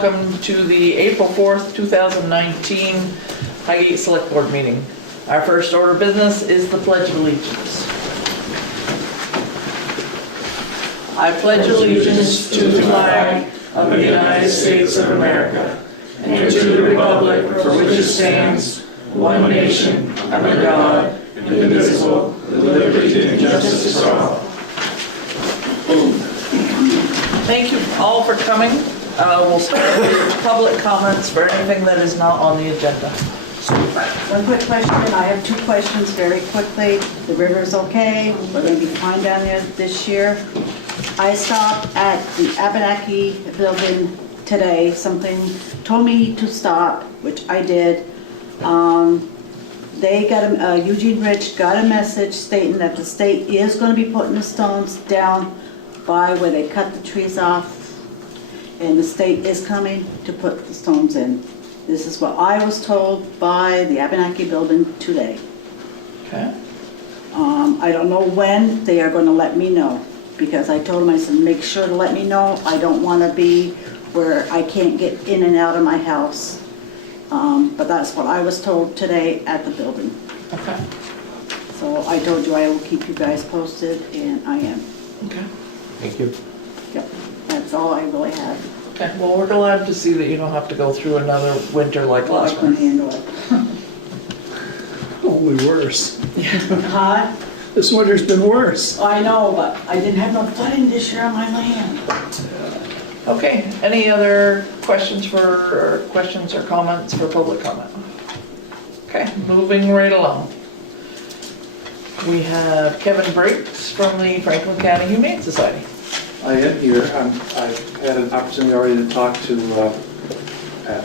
welcome to the April 4th, 2019 Highgate Selectboard meeting. Our first order of business is the Pledge of Allegiance. I pledge allegiance to the flag of the United States of America and to the republic for which it stands, one nation, under God, indivisible, with liberty and justice for all. Thank you all for coming. We'll start with public comments for anything that is not on the agenda. One quick question. I have two questions very quickly. The river's okay. We're going to be fine down there this year. I stopped at the Abenaki building today. Something told me to stop, which I did. They got Eugene Rich got a message stating that the state is going to be putting the stones down by where they cut the trees off, and the state is coming to put the stones in. This is what I was told by the Abenaki building today. Okay. I don't know when they are going to let me know, because I told them, I said, make sure to let me know. I don't want to be where I can't get in and out of my house. But that's what I was told today at the building. Okay. So I told you I will keep you guys posted, and I am. Okay. Thank you. Yep, that's all I really have. Okay. Well, we're glad to see that you don't have to go through another winter like Well, I last can one. handle it. Only worse. Huh? This winter's been worse. I know, but I didn't have no flooding this year on my land. Okay. Any other questions or comments for public comment? Okay. Moving right along. We have Kevin Briggs from the Franklin County Humane Society. I am here. I've had an opportunity already to talk to Pat,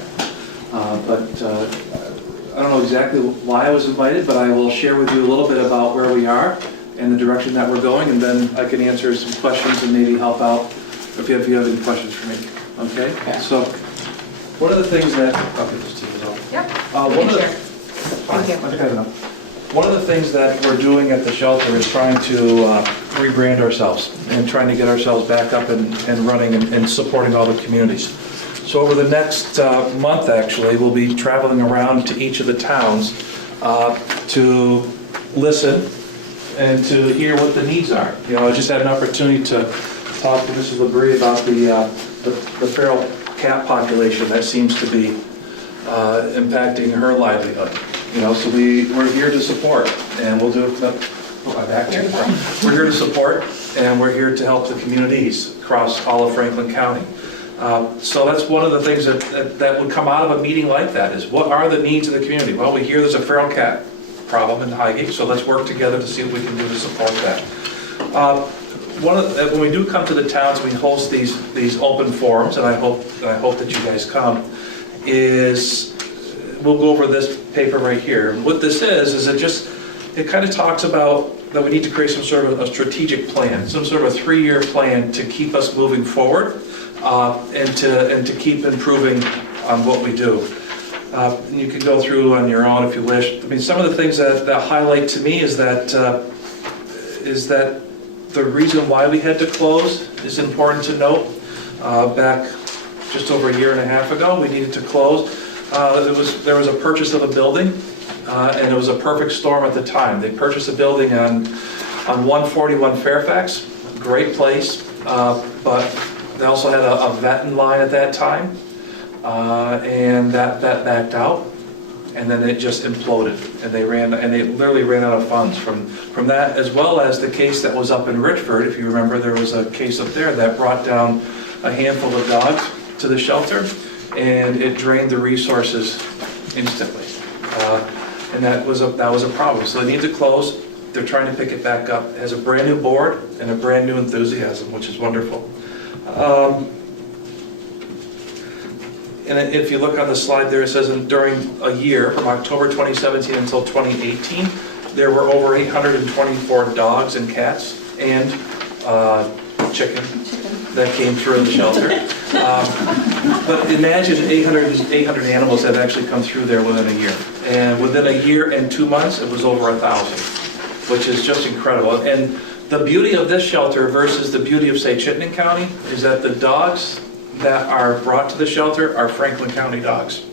but I don't know exactly why I was invited, but I will share with you a little bit about where we are and the direction that we're going, and then I can answer some questions and maybe help out if you have any questions for me. Okay? Yeah. So, one of the things that... Okay, just take this off. Yep. One of the, fine, I think I have enough. One of the things that we're doing at the shelter is trying to rebrand ourselves and trying to get ourselves back up and running and supporting all the communities. So over the next month, actually, we'll be traveling around to each of the towns to listen and to hear what the needs are. You know, I just had an opportunity to talk to Mrs. LaBrie about the feral cat population that seems to be impacting her livelihood. You know, so we're here to support, and we'll do my back here. We're here to support, and we're here to help the communities across all of Franklin County. So that's one of the things that would come out of a meeting like that, is what are the needs of the community? Well, we hear there's a feral cat problem in Highgate, so let's work together to see what we can do to support that. When we do come to the towns, we host these open forums, and I hope that you guys come. We'll go over this paper right here. What this is it kind of talks about that we need to create some sort of a strategic plan, some sort of a 3-year plan to keep us moving forward and to keep improving on what we do. And you can go through on your own if you wish. I mean, some of the things that highlight to me is that the reason why we had to close is important to note. Back just over a year and a half ago, we needed to close. There was a purchase of a building, and it was a perfect storm at the time. They purchased a building on 141 Fairfax, great place, but they also had a vet in line at that time, and that backed out, and then it just imploded, and they literally ran out of funds from that, as well as the case that was up in Richford. If you remember, there was a case up there that brought down a handful of dogs to the shelter, and it drained the resources instantly, and that was a problem. So they need to close. They're trying to pick it back up. It has a brand new board and a brand new enthusiasm, which is wonderful. And if you look on the slide there, it says during a year, from October 2017 until 2018, there were over 824 dogs and cats and chicken that came through the shelter. But imagine 800 animals that actually come through there within a year. And within a year and 2 months, it was over 1,000, which is just incredible. And the beauty of this shelter versus the beauty of, say, Chittenden County is that the dogs that are brought to the shelter are Franklin County dogs.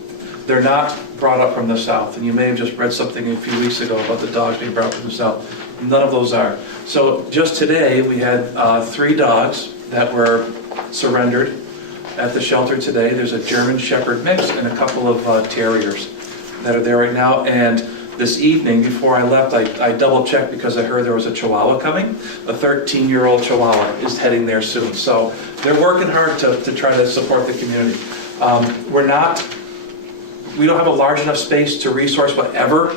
They're not brought up from the south, and you may have just read something a few weeks ago about the dogs being brought from the south. None of those are. So just today, we had 3 dogs that were surrendered at the shelter today. There's a German Shepherd mix and a couple of terriers that are there right now. And this evening, before I left, I double checked because I heard there was a Chihuahua coming. A 13-year-old Chihuahua is heading there soon. So they're working hard to try to support the community. We don't have a large enough space to resource whatever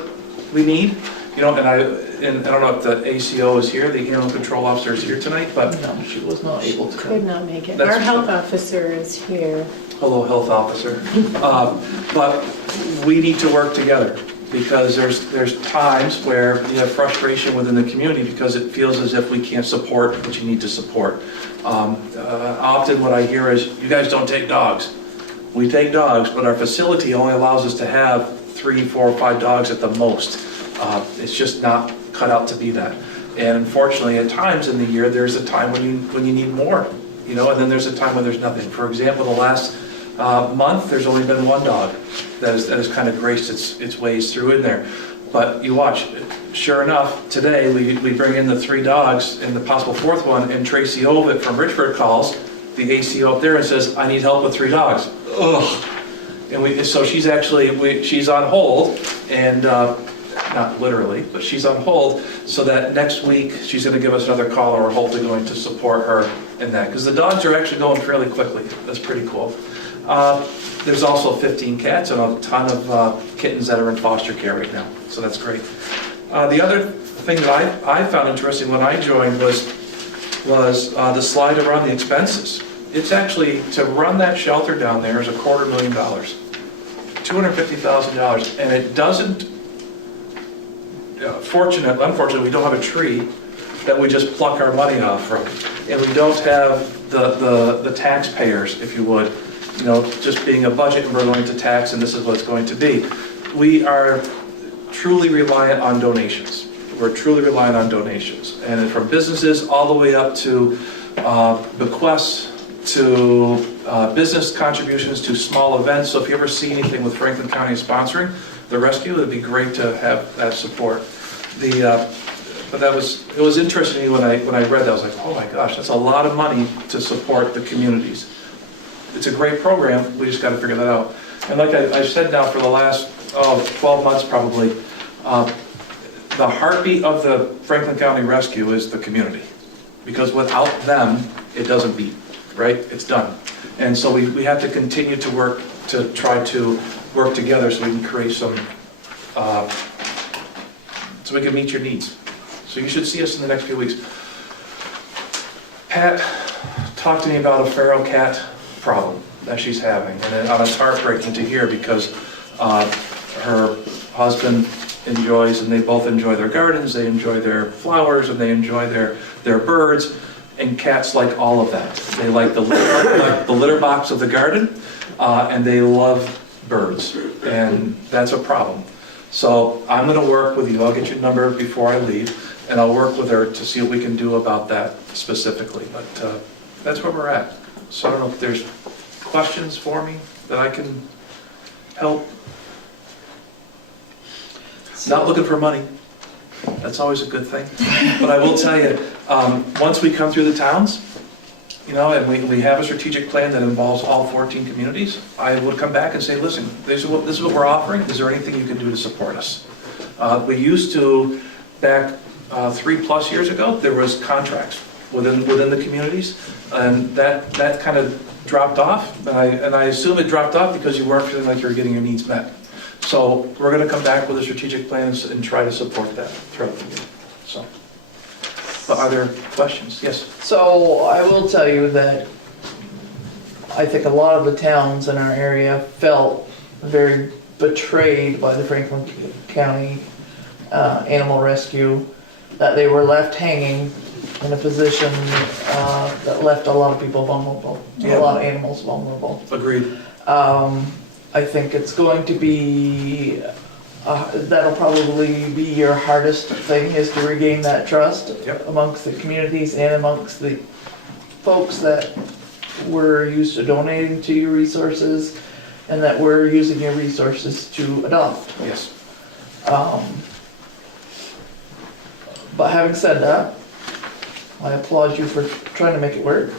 we need. You know, and I don't know if the ACO is here, the animal control officer is here tonight, but No, she was not able to Could come. not make it. That's- Our health officer is here. hello, health officer. But we need to work together because there's times where you have frustration within the community because it feels as if we can't support what you need to support. Often what I hear is, you guys don't take dogs. We take dogs, but our facility only allows us to have 3, 4, 5 dogs at the most. It's just not cut out to be that. And unfortunately, at times in the year, there's a time when you need more, you know, and then there's a time when there's nothing. For example, the last month, there's only been 1 dog that has kind of graced its ways through in there. But you watch, sure enough, today we bring in the 3 dogs and the possible 4th one, and Tracy Ovitt from Richford calls the ACO up there and says, I need help with 3 dogs. Ugh. And so she's she's on hold, and not literally, but she's on hold, so that next week she's going to give us another call, or we're hopefully going to support her in that, because the dogs are actually going fairly quickly. That's pretty cool. There's also 15 cats and a ton of kittens that are in foster care right now, so that's great. The other thing that I found interesting when I joined was the slide around the expenses. It's actually, to run that shelter down there is $250,000, $250,000, and it doesn't. Unfortunately, we don't have a tree that we just pluck our money off from, and we don't have the taxpayers, if you would, you know, just being a budget and we're going to tax and this is what it's going to be. We are truly reliant on donations. We're truly reliant on donations, and from businesses all the way up to bequests, to business contributions, to small events. So if you ever see anything with Franklin County sponsoring the rescue, it'd be great to have that support. But it was interesting to me when I read that. I was like, oh my gosh, that's a lot of money to support the communities. It's a great program. We just got to figure that out. And like I've said now for the last 12 months probably, the heartbeat of the Franklin County Rescue is the community, because without them, it doesn't beat, right? It's done. And so we have to continue to work to try to work together so we can create some, so we can meet your needs. So you should see us in the next few weeks. Pat talked to me about a feral cat problem that she's having, and it's heartbreaking to hear because her husband enjoys, and they both enjoy their gardens, they enjoy their flowers, and they enjoy their birds, and cats like all of that. They like the litter box of the garden, and they love birds, and that's a problem. So I'm going to work with you. I'll get your number before I leave, and I'll work with her to see what we can do about that specifically. But that's where we're at. So I don't know if there's questions for me that I can help. Not looking for money. That's always a good thing. But I will tell you, once we come through the towns, you know, and we have a strategic plan that involves all 14 communities, I would come back and say, listen, this is what we're offering. Is there anything you can do to support us? We used to, back 3+ years ago, there was contracts within the communities, and that kind of dropped off. And I assume it dropped off because you weren't feeling like you were getting your needs met. So we're going to come back with a strategic plan and try to support that throughout the year. So, but are there questions? Yes. So I will tell you that I think a lot of the towns in our area felt very betrayed by the Franklin County Animal Rescue, that they were left hanging in a position that left a lot of people vulnerable, Yeah. a lot of animals vulnerable. Agreed. I think it's going to be, that'll probably be your hardest thing, is to regain that trust Yep. amongst the communities and amongst the folks that we're used to donating to your resources and that we're using your resources to adopt. Yes. But having said that, I applaud you for trying to make it work.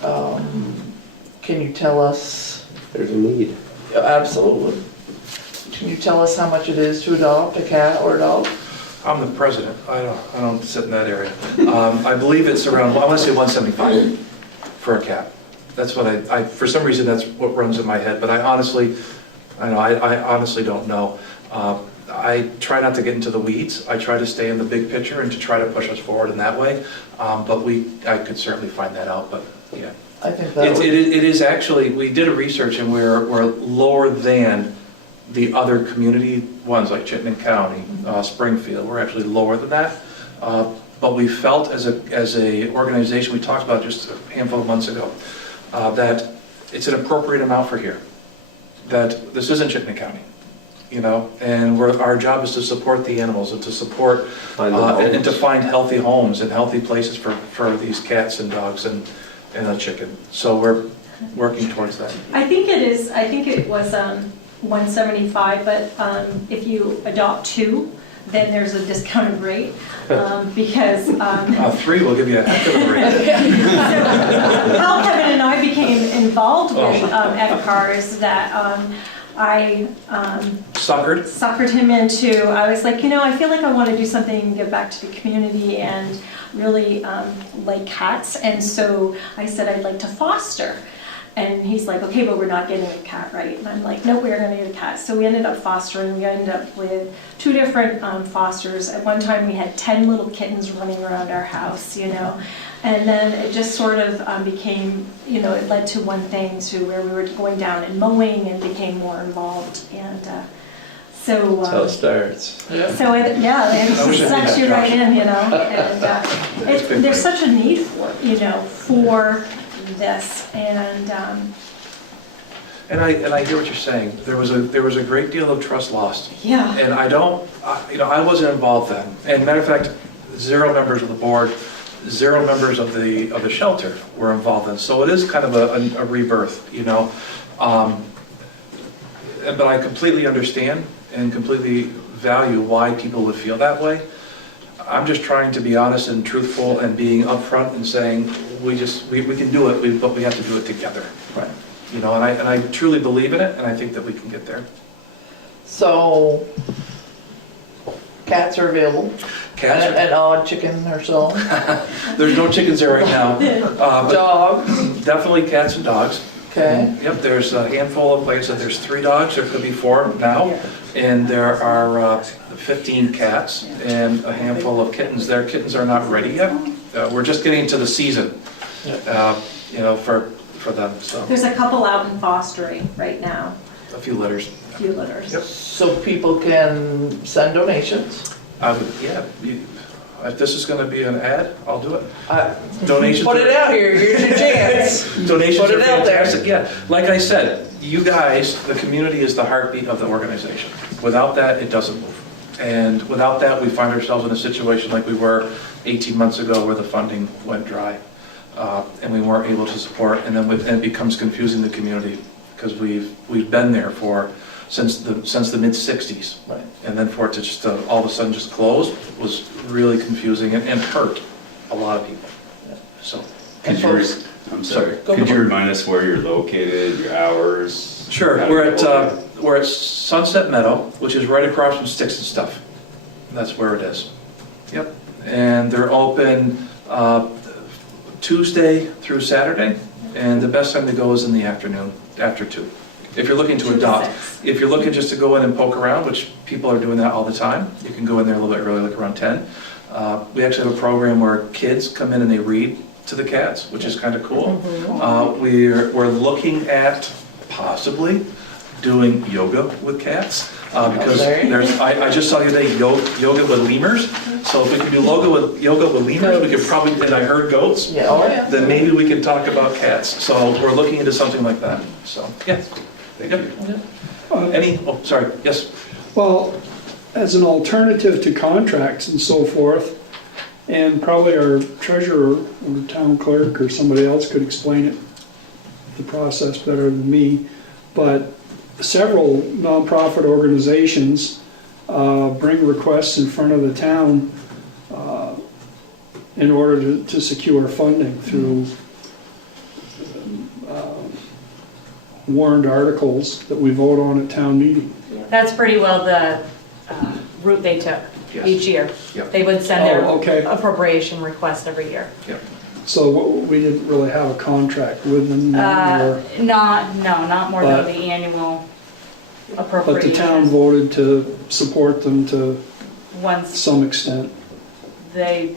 Can you tell us? There's a need. Absolutely. Can you tell us how much it is to adopt a cat or a dog? I'm the president. I don't sit in that area. I believe it's around, I want to say 175 for a cat. That's what I for some reason, that's what runs in my head, but I honestly don't know. I try not to get into the weeds. I try to stay in the big picture and to try to push us forward in that way. But I could certainly find that out, but yeah. I think that It is actually, we did a research and we're lower than the other community ones like Chittenden County, Springfield. We're actually lower than that. But we felt as a organization, we talked about just a handful of months ago, that it's an appropriate amount for here. That this isn't Chittenden County, you know, and our job is to support the animals and to support and to find healthy homes and healthy places for these cats and dogs and a chicken. So we're working towards that. I think it was 175, but if you adopt 2, then there's a discounted rate because 3 will give you a heck of a rate. so, how Kevin and I became involved with FCAR is that I suckered him into, I was like, I feel like I want to do something and give back to the community and really like cats, and so I said I'd like to foster. And he's like, okay, but we're not getting a cat, right? And I'm like, no, we're going to get a cat. So we ended up fostering. We ended up with 2 different fosters. At one time, we had 10 little kittens running around our house, And then it just sort of became, it led to one thing to where we were going down and mowing and became more involved. And so... That's how it starts. Yeah. So, it sucks you right in, And there's such a need for this, and I hear what you're saying. There was a great deal of trust lost. yeah. And I wasn't involved then. And matter of fact, 0 members of the board, 0 members of the shelter were involved in. So it is kind of a rebirth, But I completely understand and completely value why people would feel that way. I'm just trying to be honest and truthful and being upfront and saying we can do it, but we have to do it together. Right. And I truly believe in it, and I think that we can get there. So, cats are available. Cats are, An odd chicken or so. there's no chickens there right now. But Dogs. definitely cats and dogs. Okay. Yep, there's a handful of places. There's 3 dogs. There could be 4 now. And there are 15 cats and a handful of kittens. Their kittens are not ready yet. We're just getting into the season, for them. So There's a couple out in fostering right now, a few litters. a few litters. Yep. So people can send donations. If this is going to be an ad, I'll do it. I- Donations. Put it out here, here's your chance. Donations Put are it out there. fantastic. Yeah, like I said, you guys, the community is the heartbeat of the organization. Without that, it doesn't move. And without that, we find ourselves in a situation like we were 18 months ago where the funding went dry. And we weren't able to support, and then it becomes confusing the community because we've been there since the mid-60s. Right. And then for it to just all of a sudden just close was really confusing and hurt a lot of people. So. And folks- I'm sorry, Go could you for it. remind us where you're located, your hours? Sure, how to we're get ahold of you? at Sunset Meadow, which is right across from Sticks and Stuff. That's where it is. Yep. And they're open Tuesday through Saturday, and the best time to go is in the afternoon, after 2. If you're looking to 2 to adopt. 6. If you're looking just to go in and poke around, which people are doing that all the time, you can go in there a little bit early, like around 10. We actually have a program where kids come in and they read to the cats, which is kind of cool. We're looking at possibly doing yoga with cats because I just saw the other day yoga with lemurs. So if we can do yoga with lemurs, we could probably, and I heard goats. Yeah, oh yeah. Then maybe we can talk about cats. So we're looking into something like that. So yeah. Yep. Sorry. Yes. Well, as an alternative to contracts and so forth, and probably our treasurer or town clerk or somebody else could explain it the process better than me, but several nonprofit organizations bring requests in front of the town in order to secure funding through warrant articles that we vote on at town meeting. That's pretty well the route they took Yes. each year. Yep. They would send their Oh, okay. appropriation request every year. So we didn't really have a contract with them, or, Not more than But- the annual but the appropriation. town voted to support them to Once some extent. they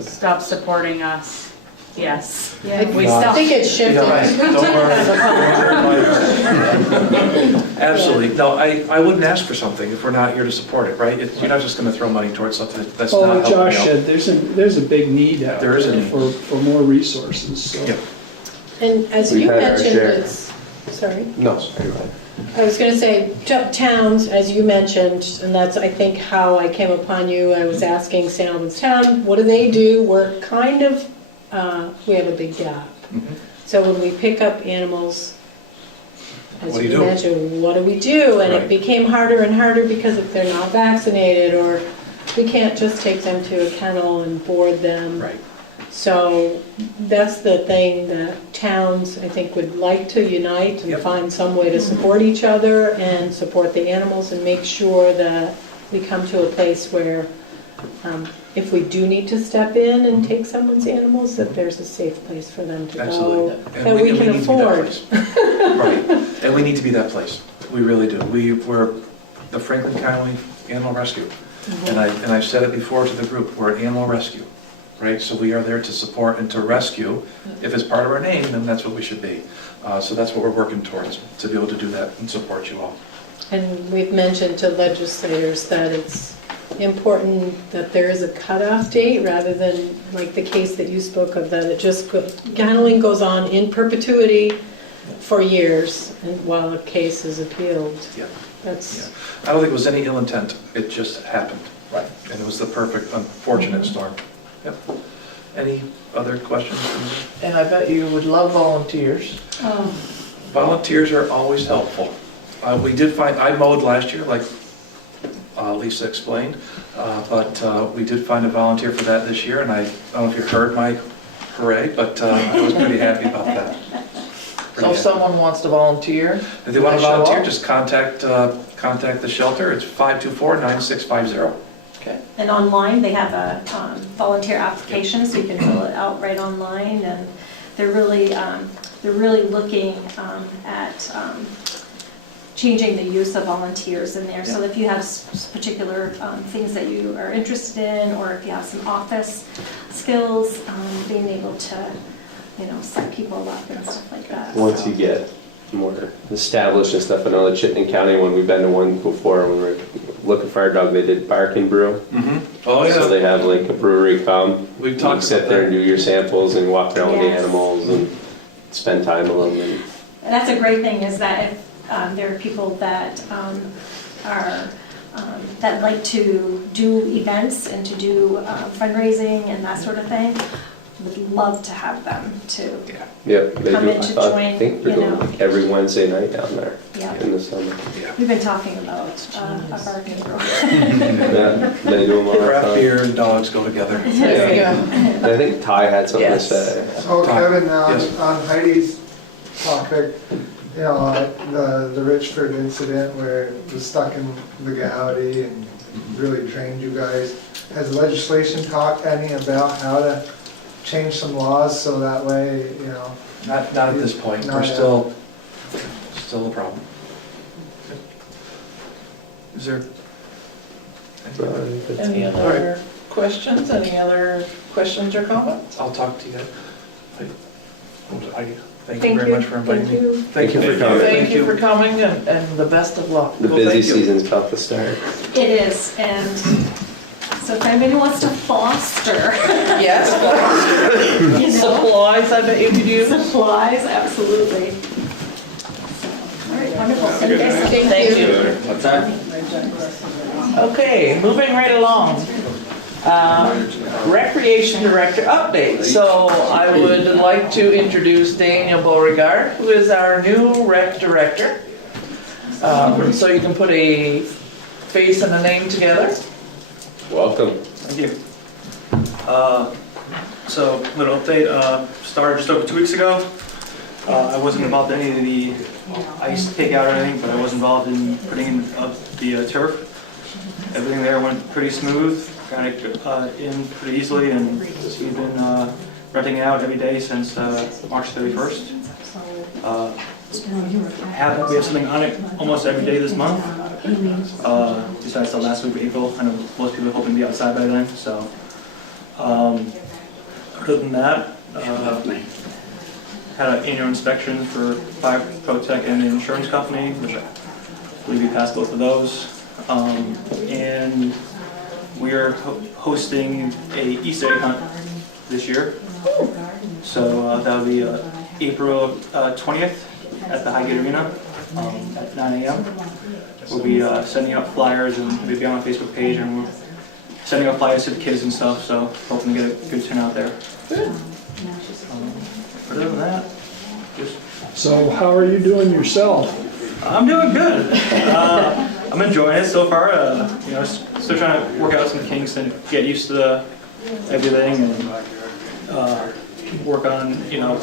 stopped supporting us, yes. Yeah, We No. I stopped. think it shifted. Don't worry. Absolutely. No, I wouldn't ask for something if we're not here to support it, right? You're not just gonna throw money towards something that's not Oh, helping Josh out. said, there's a big need out There is a there need. for more resources, so. Yeah. And as We've you had our mentioned, share. it's, sorry. No, sorry, go ahead. I was gonna say, towns, as you mentioned, and that's, I think, how I came upon you. I was asking St. Albans Town, what do they do? We're kind of, we have a big gap. Mhm. So when we pick up animals, as What do you you do? mentioned, what do we do? And Right. it became harder and harder because if they're not vaccinated, or we can't just take them to a kennel and board them. Right. So that's the thing that towns, I think, would like to unite and Yep. find some way to support each other and support the animals and make sure that we come to a place where if we do need to step in and take someone's animals, that there's a safe place for them to Absolutely. go, And that we and can need to be that afford. place. Right, and we need to be that place. We really do. We're the Franklin County Animal Rescue. Mm-hmm. And I've said it before to the group, we're an animal rescue, right? So we are there to support and to rescue. If it's part of our name, then that's what we should be. So that's what we're working towards, to be able to do that and support you all. And we've mentioned to legislators that it's important that there is a cutoff date rather than like the case that you spoke of, that it just, kenneling goes on in perpetuity for years and while a case is appealed. Yeah. That's, I don't think it was any ill intent, it just happened. Right. And it was the perfect, unfortunate storm. Yep. Any other questions? And I bet you would love volunteers. Volunteers are always helpful. We did find, I mowed last year, like Lisa explained, but we did find a volunteer for that this year, and I don't know if you heard my hooray, but I was pretty happy about that. So if someone wants to volunteer. If they want to show volunteer, up? just contact the shelter. It's 524-9650. Okay. And online, they have a volunteer application, so you can fill it out right online, and they're really looking at changing the use of volunteers in there. So if you have particular things that you are interested in, or if you have some office skills, being able to, set people up and stuff like that. Once you get more established and stuff, I know that Chittenden County, when we've been to one before, when we were looking for our dog, they did bark and brew. Oh, So they have like a brewery come. We've You talked sit about there that. and do your samples and walk around with the Yes. animals and spend time with them. And that's a great thing, is that if there are people that that like to do events and to do fundraising and that sort of thing, would love to have them too. Yep, they Come do. in to I join, think they're you going know. like every Wednesday night down there Yeah, in the summer. we've been talking about a bark and brew. Yeah, they do them all the Craft time. beer and dogs go together. There you go. And I think Ty had something Yes. to say. Oh, Tom. Kevin, Yes. on Heidi's topic, the Richford incident where it was stuck in legality and really drained you guys. Has legislation talked any about how to change some laws so that way, Not at this point. Not We're yet. still a problem. Is there? Any other questions? Any other questions or comments? I'll talk to you. Thank you thank very you, much for inviting thank me. you. Thank you for coming. Thank you for coming and the best of luck. The Well, busy thank you. season's about to start. It is, and so if anybody wants to foster, Yes. Supplies, I bet you could use. supplies, absolutely. All right, wonderful, thank you. Thank you. What's that? Okay, moving right along. Recreation Director update. So I would like to introduce Daniel Beauregard, who is our new Rec Director. So you can put a face and a name together. Welcome. Thank you. So, little update, started just over 2 weeks ago. I wasn't involved in any of the ice takeout or anything, but I was involved in putting in the turf. Everything there went pretty smooth, got it in pretty easily, and we've been renting it out every day since March 31st. We have something on it almost every day this month, besides the last week of April. I know most people are hoping to be outside by then, so. Other than that, had an annual inspection for Fire Protect and the insurance company, which I believe we passed both of those. And we are hosting a Easter egg hunt this year. So that'll be April 20th at the Highgate Arena at 9 a.m. We'll be sending out flyers, and we'll be on our Facebook page, and we're sending out flyers to the kids and stuff, so hoping to get a good turnout there. Good. Other than that, just... So how are you doing yourself? I'm doing good. I'm enjoying it so far. You know, still trying to work out some kinks and get used to everything, and work on, you know,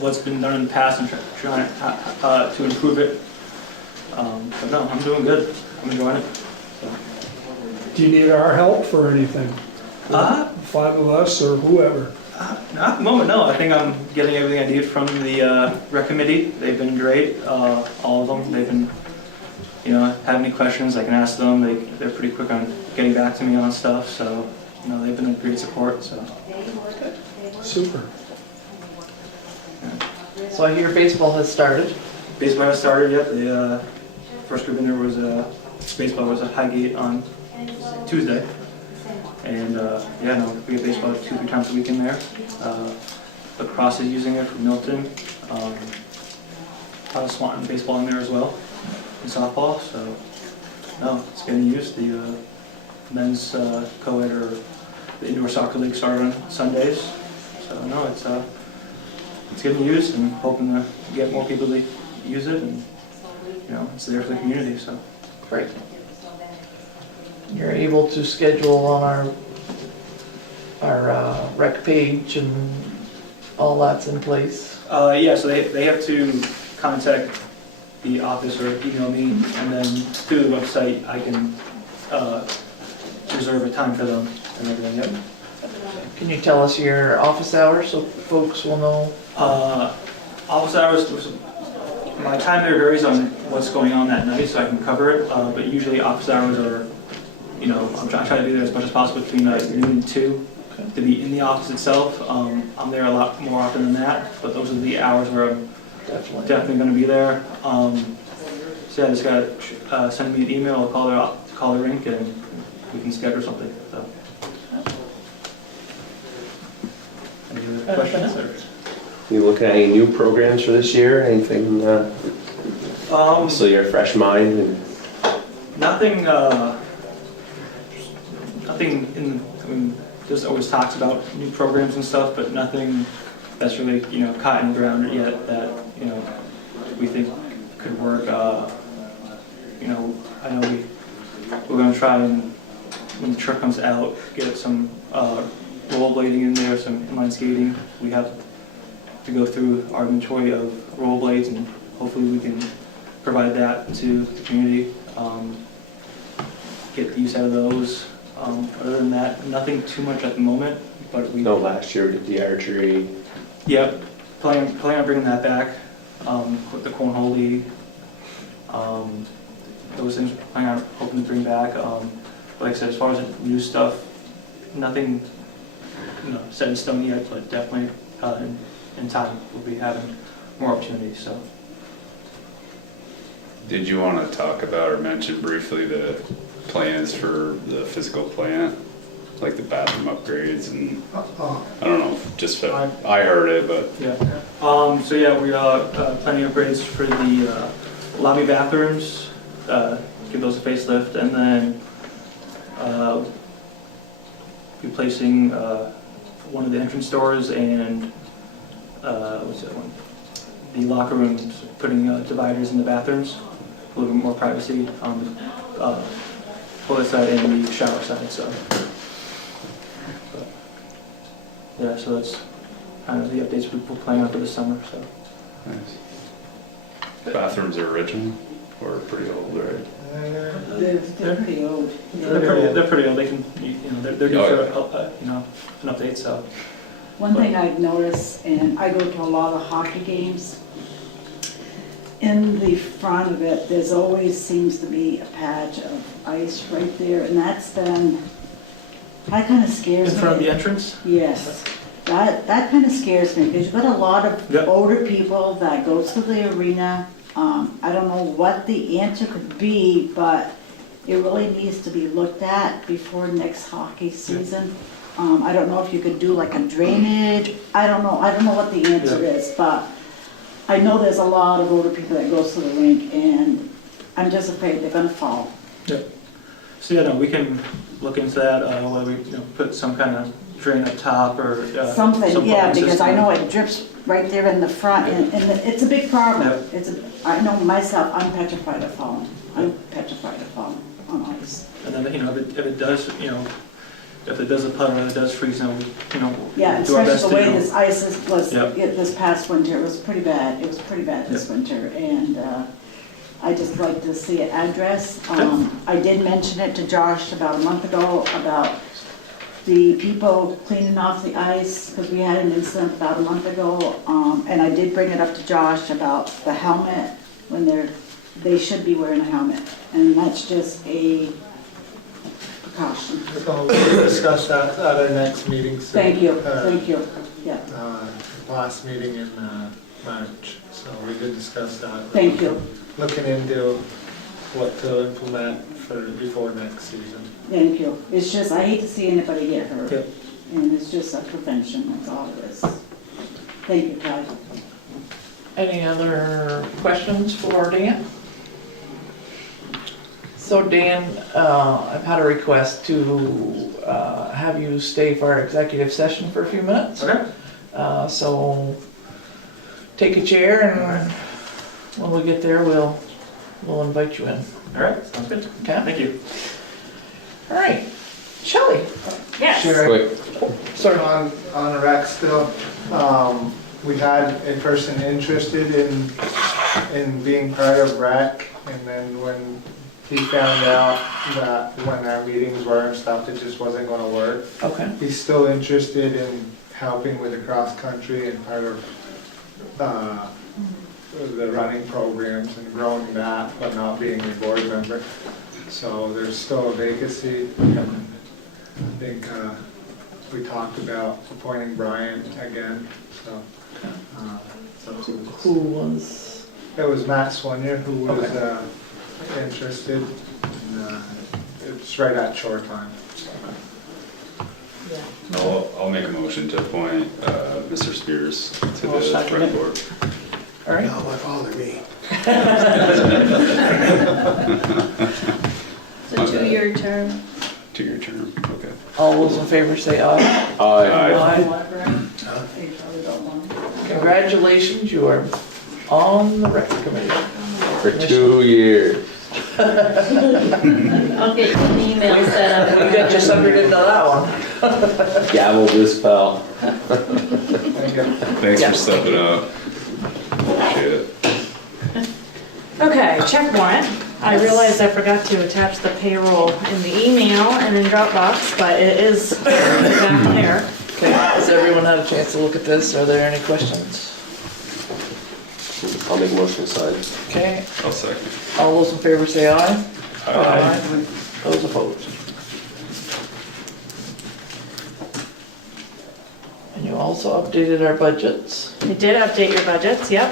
what's been done in the past and trying to improve it. But no, I'm doing good. I'm enjoying it. So. Do you need our help for anything? 5 of us or whoever? Not at the moment, no. I think I'm getting everything I need from the rec committee. They've been great, all of them. They've been, you know, have any questions, I can ask them. They're pretty quick on getting back to me on stuff, so, you know, they've been a great support, so. Super. So I hear baseball has started. Baseball has started, yep. The first group in there was, baseball was at Highgate on Tuesday. And yeah, no, we have baseball 2-3 times a week in there. Lacrosse is using it for Milton. Swanton baseball in there as well, and softball. So no, it's getting used. The men's co-ed or the indoor soccer league started on Sundays. So no, it's getting used, and hoping to get more people to use it, and you know, it's there for the community. So Great. You're able to schedule on our rec page, and all that's in place. Yeah, so they have to contact the office or email me, and then through the website I can reserve a time for them and everything. Yep. Can you tell us your office hours so folks will know? Office hours, my time there varies on what's going on that night, so I can cover it. But usually office hours are, you know, I'm trying to be there as much as possible between noon and 2 to be in the office itself. I'm there a lot more often than that, but those are the hours where I'm definitely going to be there. So yeah, I just got to send me an email or call the rink, and we can schedule something. So. Any other questions? Or? You looking at any new programs for this year? Anything? So you're a fresh mind. And... Nothing. Nothing in. I mean, just always talks about new programs and stuff, but nothing that's really, you know, caught in the ground yet that, you know, we think could work. You know, I know we're going to try and, when the truck comes out, get some rollerblading in there, some inline skating. We have to go through our inventory of rollerblades, and hopefully we can provide that to the community. Get the use out of those. Other than that, nothing too much at the moment. But we. No, last year we did the archery. Yep, plan on bringing that back. With the cornhole league. Those things we're planning on hoping to bring back. Like I said, as far as new stuff, nothing, you know, set in stone yet, but definitely in time we'll be having more opportunities. So. Did you want to talk about or mention briefly the plans for the physical plant, like the bathroom upgrades and I don't know, just I heard it, but yeah. So yeah, we are planning upgrades for the lobby bathrooms, give those a facelift, and then replacing one of the entrance doors and what's the other one? The locker rooms, putting dividers in the bathrooms, a little bit more privacy on the toilet side and the shower side. So yeah, so that's kind of the updates we're planning on for this summer. So Nice. Bathrooms are original or pretty old, right? They're pretty old. they're pretty old. They can they're due Oh, for an update. So One thing I've noticed, and I go to a lot of hockey games, in the front of it, there's always seems to be a patch of ice right there, and that kind of scares me. in front of the entrance. Yes, that kind of scares me, because you've got a lot of Yep. older people that go to the arena. I don't know what the answer could be, but it really needs to be looked at before next hockey season. I don't know if you could do like a drainage, I don't know what the answer is, but I know there's a lot of older people that goes to the rink, and I'm just afraid they're gonna fall. Yep. So yeah, no, we can look into that. Whether we put some kind of drain up top or Something, some yeah, pumping because I system. know it drips right there in the front, and it's a big problem. Yep. I know myself, I'm petrified of falling. I'm petrified of falling on ice. And then if it does if it does a puddle and it does freeze, then we Yeah, do our especially best the to way this ice was Yep. this past winter, it was pretty bad. It was pretty bad this winter, and I just like to see it addressed. I did mention it to Josh about a month ago about the people cleaning off the ice, because we had an incident about a month ago, and I did bring it up to Josh about the helmet, when they should be wearing a helmet, and that's just a precaution. So we'll discuss that at our next meeting soon. Thank you, yeah, Last meeting in March, so we did discuss that. thank you, Looking into what to implement before next season. thank you. It's just, I hate to see anybody get hurt, Yep. and it's just a prevention, that's all it is. Thank you, Todd. Any other questions for Dan? So Dan, I've had a request to have you stay for our executive session for a few minutes. Okay. So take a chair, and when we get there, we'll invite you in. All right, sounds good. Okay? Thank you. All right. Shelley? Yes. Sure. Quick, Sorry. On rec still, we had a person interested in being part of rec, and then when he found out that when our meetings were and stuff, it just wasn't gonna work. Okay. He's still interested in helping with the cross country and part of the running programs and growing that, but not being a board member. So there's still a vacancy. I think we talked about appointing Brian again, so. Who was? It was Matt Swanier who was interested, and it's right at chore time. I'll make a motion to appoint Mr. Spears to I'll the second rec it. board. All right. my father, me. It's a 2-year term. 2-year term, okay. All those in favor say aye. Aye. Congratulations, you are on the rec committee. for 2 years. I'll get you an email set up. You got you suckered into that one. Gavel this pal. Thanks Yeah. for stepping up. Appreciate it. Okay, check warrant. I realized I forgot to attach the payroll in the email and in Dropbox, but it is down there. Okay, has everyone had a chance to look at this? Are there any questions? I'll make a motion to sign. Okay, I'll second. all those in favor say aye. Aye. Those opposed? And you also updated our budgets. I did update your budgets, yep.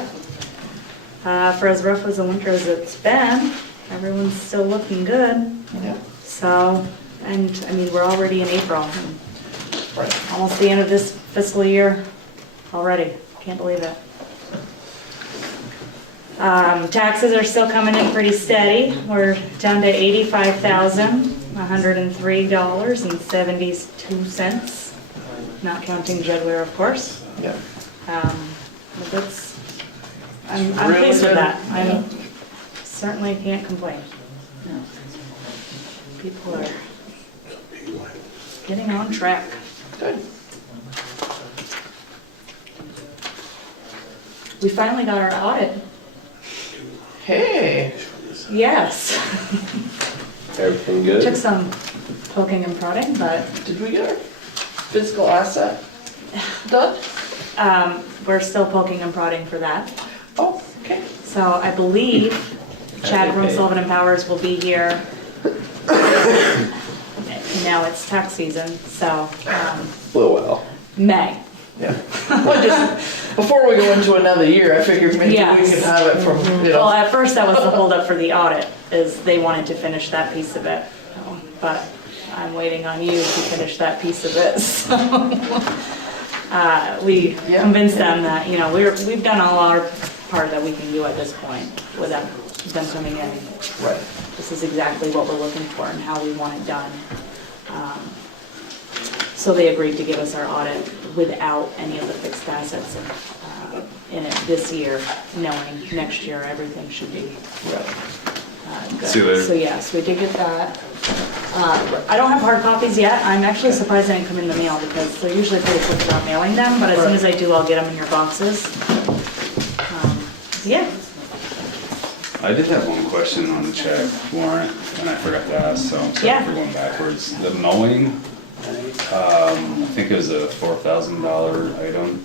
For as rough as a winter as it's been, everyone's still looking good. Yeah. So, and I mean, we're already in April, and Right. almost the end of this fiscal year already. Can't believe it. Taxes are still coming in pretty steady. We're down to 85,000. $103.72, not counting Jedware, of course. Yeah. But that's, I'm Really pleased with good. that. I certainly can't complain. People are getting on track. Good. We finally got our audit. Hey, Yes. Everything good? Took some poking and prodding, but did we get our physical asset done? we're still poking and prodding for that. Oh, okay. So I believe Chad from Okay. Sullivan and Powers will be here. Now it's tax season, so Well, well. May. Yeah. Well, just, before we go into another year, I figured maybe we Yes. could have it from, you Well, know. at first that was the holdup for the audit, is they wanted to finish that piece of it. But I'm waiting on you to finish that piece of it, so. We Yeah. convinced them that, you know, we've done all our part that we can do at this point without them coming in. Right. This is exactly what we're looking for and how we want it done. So they agreed to give us our audit without any of the fixed assets in it this year, knowing next year everything should be good. See you later. So yes, we did get that. I don't have hard copies yet. I'm actually surprised they didn't come in the mail because they're usually pretty quick about mailing them, but as soon as I do, I'll get them in your boxes. Yeah. I did have one question on the check warrant, and I forgot to ask, so I'm sorry Yeah. for going backwards. The mowing, I think it was a $4,000 item.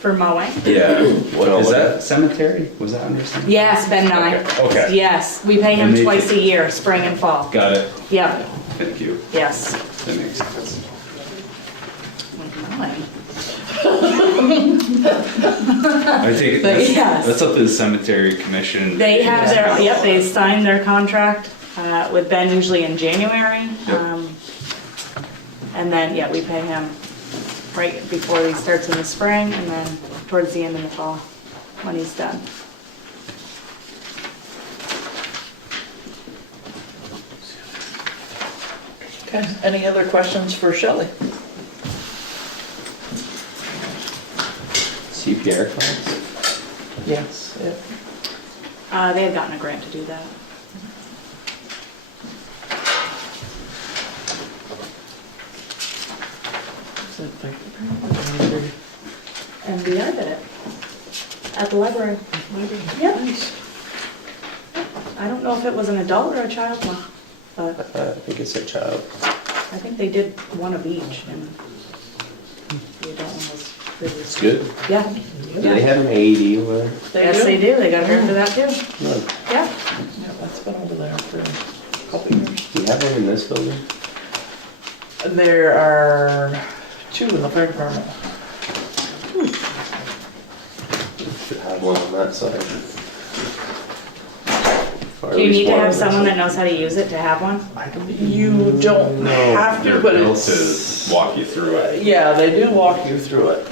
For mowing. Yeah, what is that, cemetery? Was that under cemetery? Yes, Ben Nye. Okay. Yes, we pay him And they- twice a year, spring and fall. Got it, Yep, thank you, yes. that makes sense. I take it, But that's, yes. that's up to the cemetery commission. They have their, yep, they signed their contract with Ben usually in January. Yep. And then, yeah, we pay him right before he starts in the spring and then towards the end of the fall when he's done. Okay, any other questions for Shelley? CPR class? Yes, yeah. They had gotten a grant to do that. Is that fire department? MBI did it at the library. Yep. I don't know if it was an adult or a child one, but I think it's a child. I think they did one of each and the adult one was really. It's good. Yeah. Do they have an AED or? Yes, they do. They got a grant for that too. No. Yeah. Yeah, that's been over there for a couple years. Do you have one in this building? There are 2 in the fire department. Should have one on that side. Or at Do you least need to one on have this someone side. that knows how to use it to have one? You don't No, have to, They're but built it's. to walk you through it. Yeah, they do walk you through it.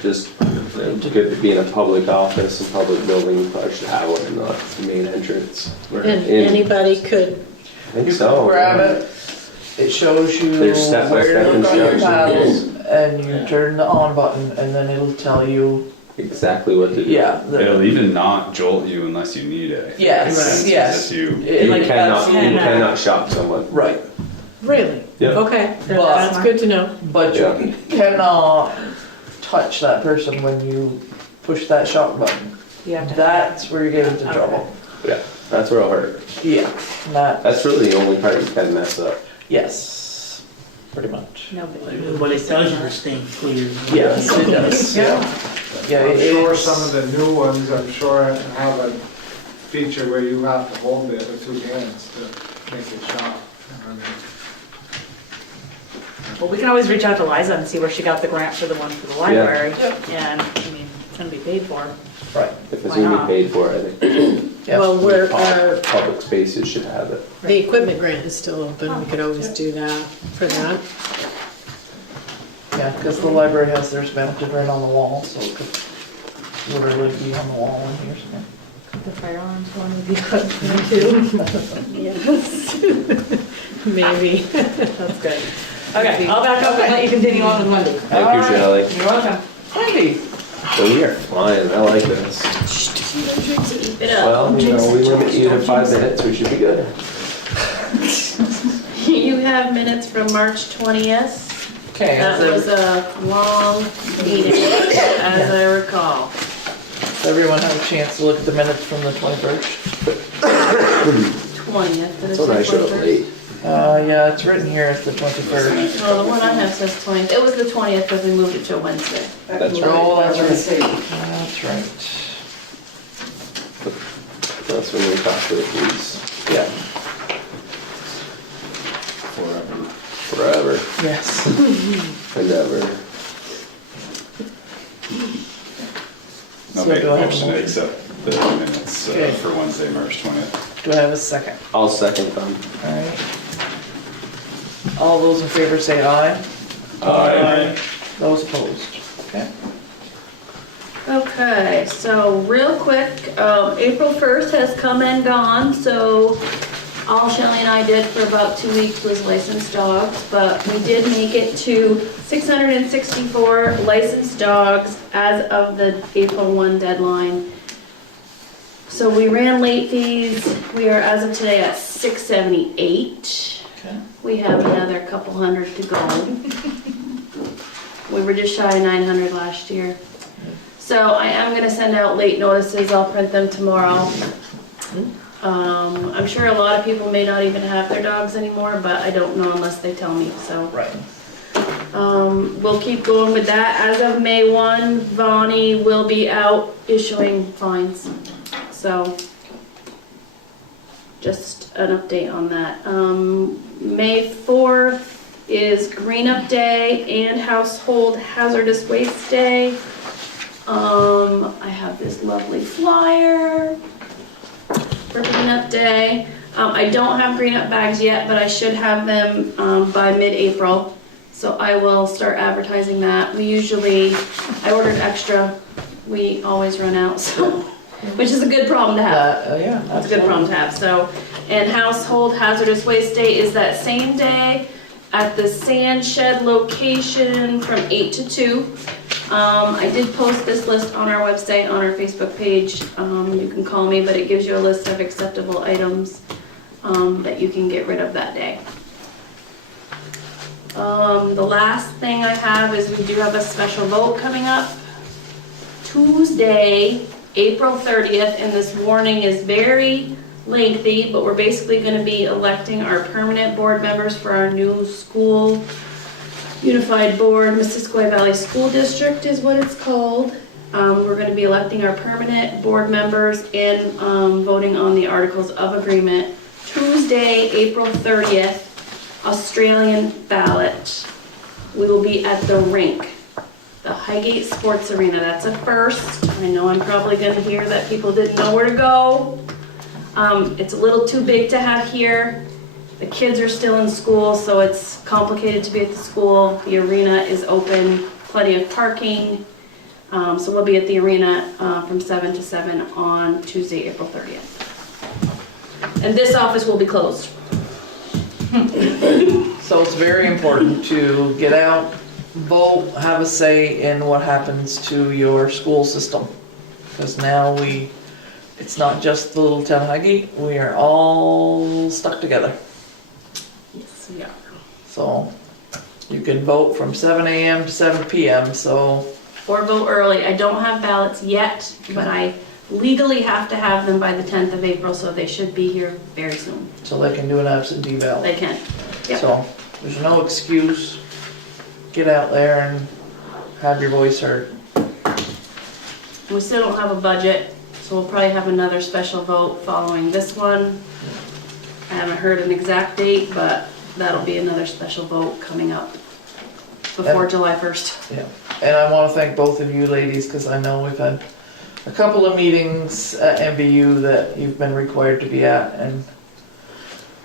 Just good to be in a public office and public building, you probably should have one in the main entrance. Or And in- anybody could, I think You so. can grab it, it shows you There's step-by-step where to look on your instructions. paddles, and you turn the on button, and then it'll tell you, Exactly what to do. yeah. It'll even not jolt you unless you need it. I think. Yes, It's just yes. If you, It- You Like cannot, that's- you cannot shock someone. Right, really? Yeah. Okay, But- that's good to know. but Yeah. you cannot touch that person when you push that shock button. You have to. That's where you get into trouble. Yeah, that's where it'll hurt. Yeah, that, That's really the only part you can mess up. yes, pretty much. No, But it tells you to stay clear. Yes, it does, yeah. Yeah, I'm sure it's, some of the new ones, I'm sure have a feature where you have to hold it with 2 hands to make it shock. Well, we can always reach out to Liza and see where she got the grant for the one for the library. And, I mean, it's gonna be paid for. right, If it's Why gonna not? be paid for, I think yeah. Well, where our, public spaces should have it. the equipment grant is still open, we could always do that for that. Yeah, because the library has theirs mounted right on the wall, so it could literally be on the wall in here somewhere. The firearms one would be good too. Yes. Maybe. That's good. Okay, I'll back up and let you continue on with Monday. Thank you, Shelley. You're welcome. Wendy, So we are flying, I like this. Keep it up. Well, we limit you to 5 minutes, we should be good. You have minutes from March 20th. okay, That was a long meeting, as I recall. does everyone have a chance to look at the minutes from the 21st? 20th, did it So I say showed up 21st? late. Yeah, it's written here as the 21st. No, the one I have says 20th. It was the 20th because we moved it to Wednesday. That's right. Oh, that's right. Wednesday. That's right. That's when we talked to the police. Yeah, Forever yes. and ever. I'll So make do a I have a motion to motion? accept the minutes Okay. for Wednesday, March 20th. Do I have a second? I'll second them. Alright. All those in favor say aye. Those opposed? Okay. Okay, so real quick, April 1st has come and gone, so all Shelley and I did for about 2 weeks was licensed dogs, but we did make it to 664 licensed dogs as of the April 1 deadline. So we ran late fees, we are as of today at 678. Okay. We have another couple hundred to go. We were just shy of 900 last year. So I am gonna send out late notices, I'll print them tomorrow. I'm sure a lot of people may not even have their dogs anymore, but I don't know unless they tell me, so. Right. We'll keep going with that. As of May 1, Vonnie will be out issuing fines. So, just an update on that. May 4th is Green Up Day and Household Hazardous Waste Day. I have this lovely flyer for Green Up Day. I don't have Green Up bags yet, but I should have them by mid-April. So I will start advertising that. I ordered extra. We always run out, so, which is a good problem to have. Yeah. That's a good problem to have, so. And Household Hazardous Waste Day is that same day at the Sand Shed location from 8 to 2. I did post this list on our website, on our Facebook page. You can call me, but it gives you a list of acceptable items that you can get rid of that day. The last thing I have is we do have a special vote coming up Tuesday, April 30th, and this warning is very lengthy, but we're basically going to be electing our permanent board members for our new school unified board. Missisquoi Valley School District is what it's called. We're going to be electing our permanent board members and voting on the articles of agreement Tuesday, April 30th, Australian ballot. We will be at the rink, the Highgate Sports Arena. That's a first. I know I'm probably going to hear that people didn't know where to go. It's a little too big to have here. The kids are still in school, so it's complicated to be at the school. The arena is open, plenty of parking. So we'll be at the arena from 7 to 7 on Tuesday, April 30th. And this office will be closed. So it's very important to get out, vote, have a say in what happens to your school system. Because now it's not just the little town of Highgate, we are all stuck together. Yes, we are. So you can vote from 7 a.m. to 7 p.m. So. Or vote early. I don't have ballots yet, but I legally have to have them by the 10th of April, so they should be here very soon. So they can do an absentee ballot. They can. Yep. So there's no excuse. Get out there and have your voice heard. We still don't have a budget, so we'll probably have another special vote following this one. I haven't heard an exact date, but that'll be another special vote coming up before July 1st. Yeah. And I want to thank both of you ladies, because I know we've had a couple of meetings at MBU that you've been required to be at, and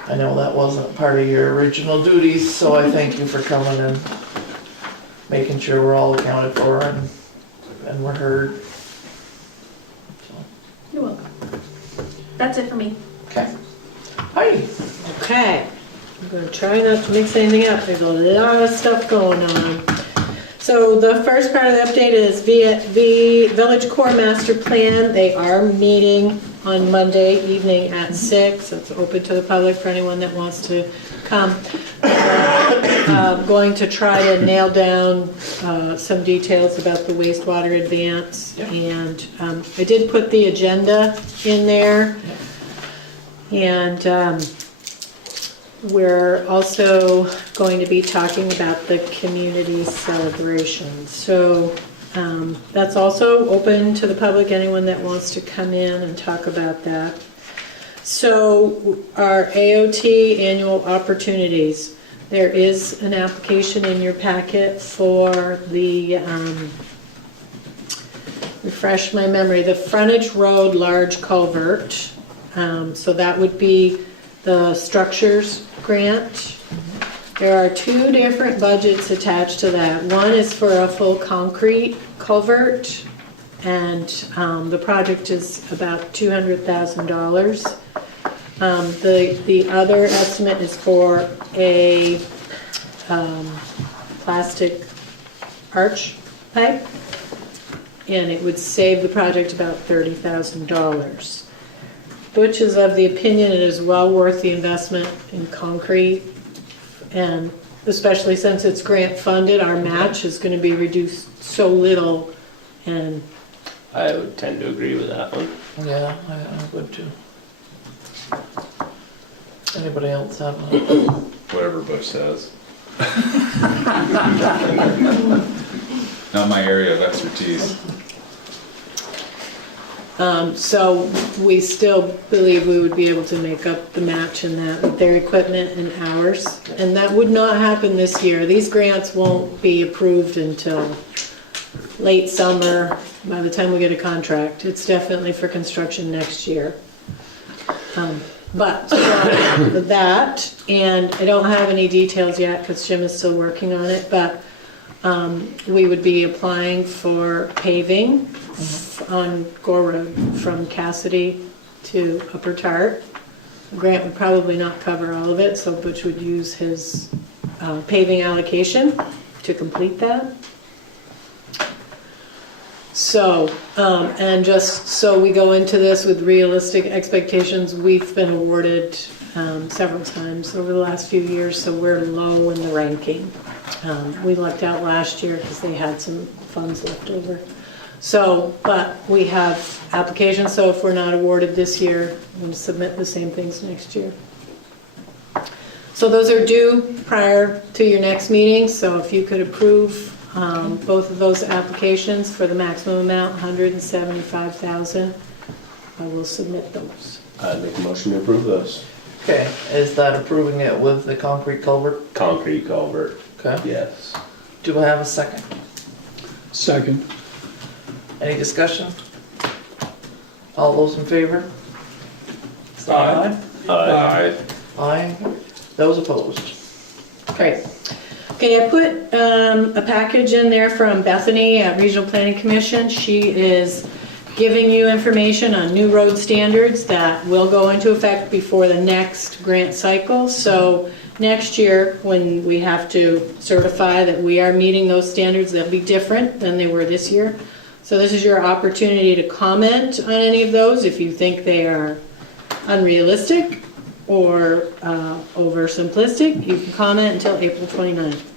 I know that wasn't part of your original duties, so I thank you for coming and making sure we're all accounted for and we're heard. So. You're welcome. That's it for me. Okay. Heidi? Okay, I'm gonna try not to mix anything up, there's a lot of stuff going on. So the first part of the update is the Village Core Master Plan. They are meeting on Monday evening at 6. It's open to the public for anyone that wants to come. Going to try to nail down some details about the wastewater advance. Yep. And I did put the agenda in there. And we're also going to be talking about the community celebration. So that's also open to the public, anyone that wants to come in and talk about that. So our AOT annual opportunities, there is an application in your packet for the, refresh my memory, the frontage road large culvert. So that would be the structures grant. There are 2 different budgets attached to that. One is for a full concrete culvert, and the project is about $200,000. The other estimate is for a plastic arch pipe, and it would save the project about $30,000. Butch is of the opinion it is well worth the investment in concrete, and especially since it's grant funded, our match is going to be reduced so little. And I would tend to agree with that one. Yeah, I would too. Anybody else have one? Whatever Bush says. Not my area of expertise. So we still believe we would be able to make up the match in that with their equipment and ours. And that would not happen this year. These grants won't be approved until late summer, by the time we get a contract. It's definitely for construction next year. But that, and I don't have any details yet because Jim is still working on it, but we would be applying for paving on Gore Road from Cassidy to Upper Tart. The grant would probably not cover all of it, so Butch would use his paving allocation to complete that. So, and just so we go into this with realistic expectations, we've been awarded several times over the last few years, so we're low in the ranking. We lucked out last year because they had some funds left over. So, but we have applications, so if we're not awarded this year, we'll submit the same things next year. So those are due prior to your next meeting, so if you could approve both of those applications for the maximum amount, $175,000, I will submit those. I'd make a motion to approve those. Okay, is that approving it with the concrete culvert? Concrete culvert, Okay. yes. Do I have a second? Second. Any discussion? All those in favor? Say Aye. Aye. Aye. Those opposed? Great. Okay, I put a package in there from Bethany at Regional Planning Commission. She is giving you information on new road standards that will go into effect before the next grant cycle. So next year, when we have to certify that we are meeting those standards, they'll be different than they were this year. So this is your opportunity to comment on any of those if you think they are unrealistic or oversimplistic. You can comment until April 29th.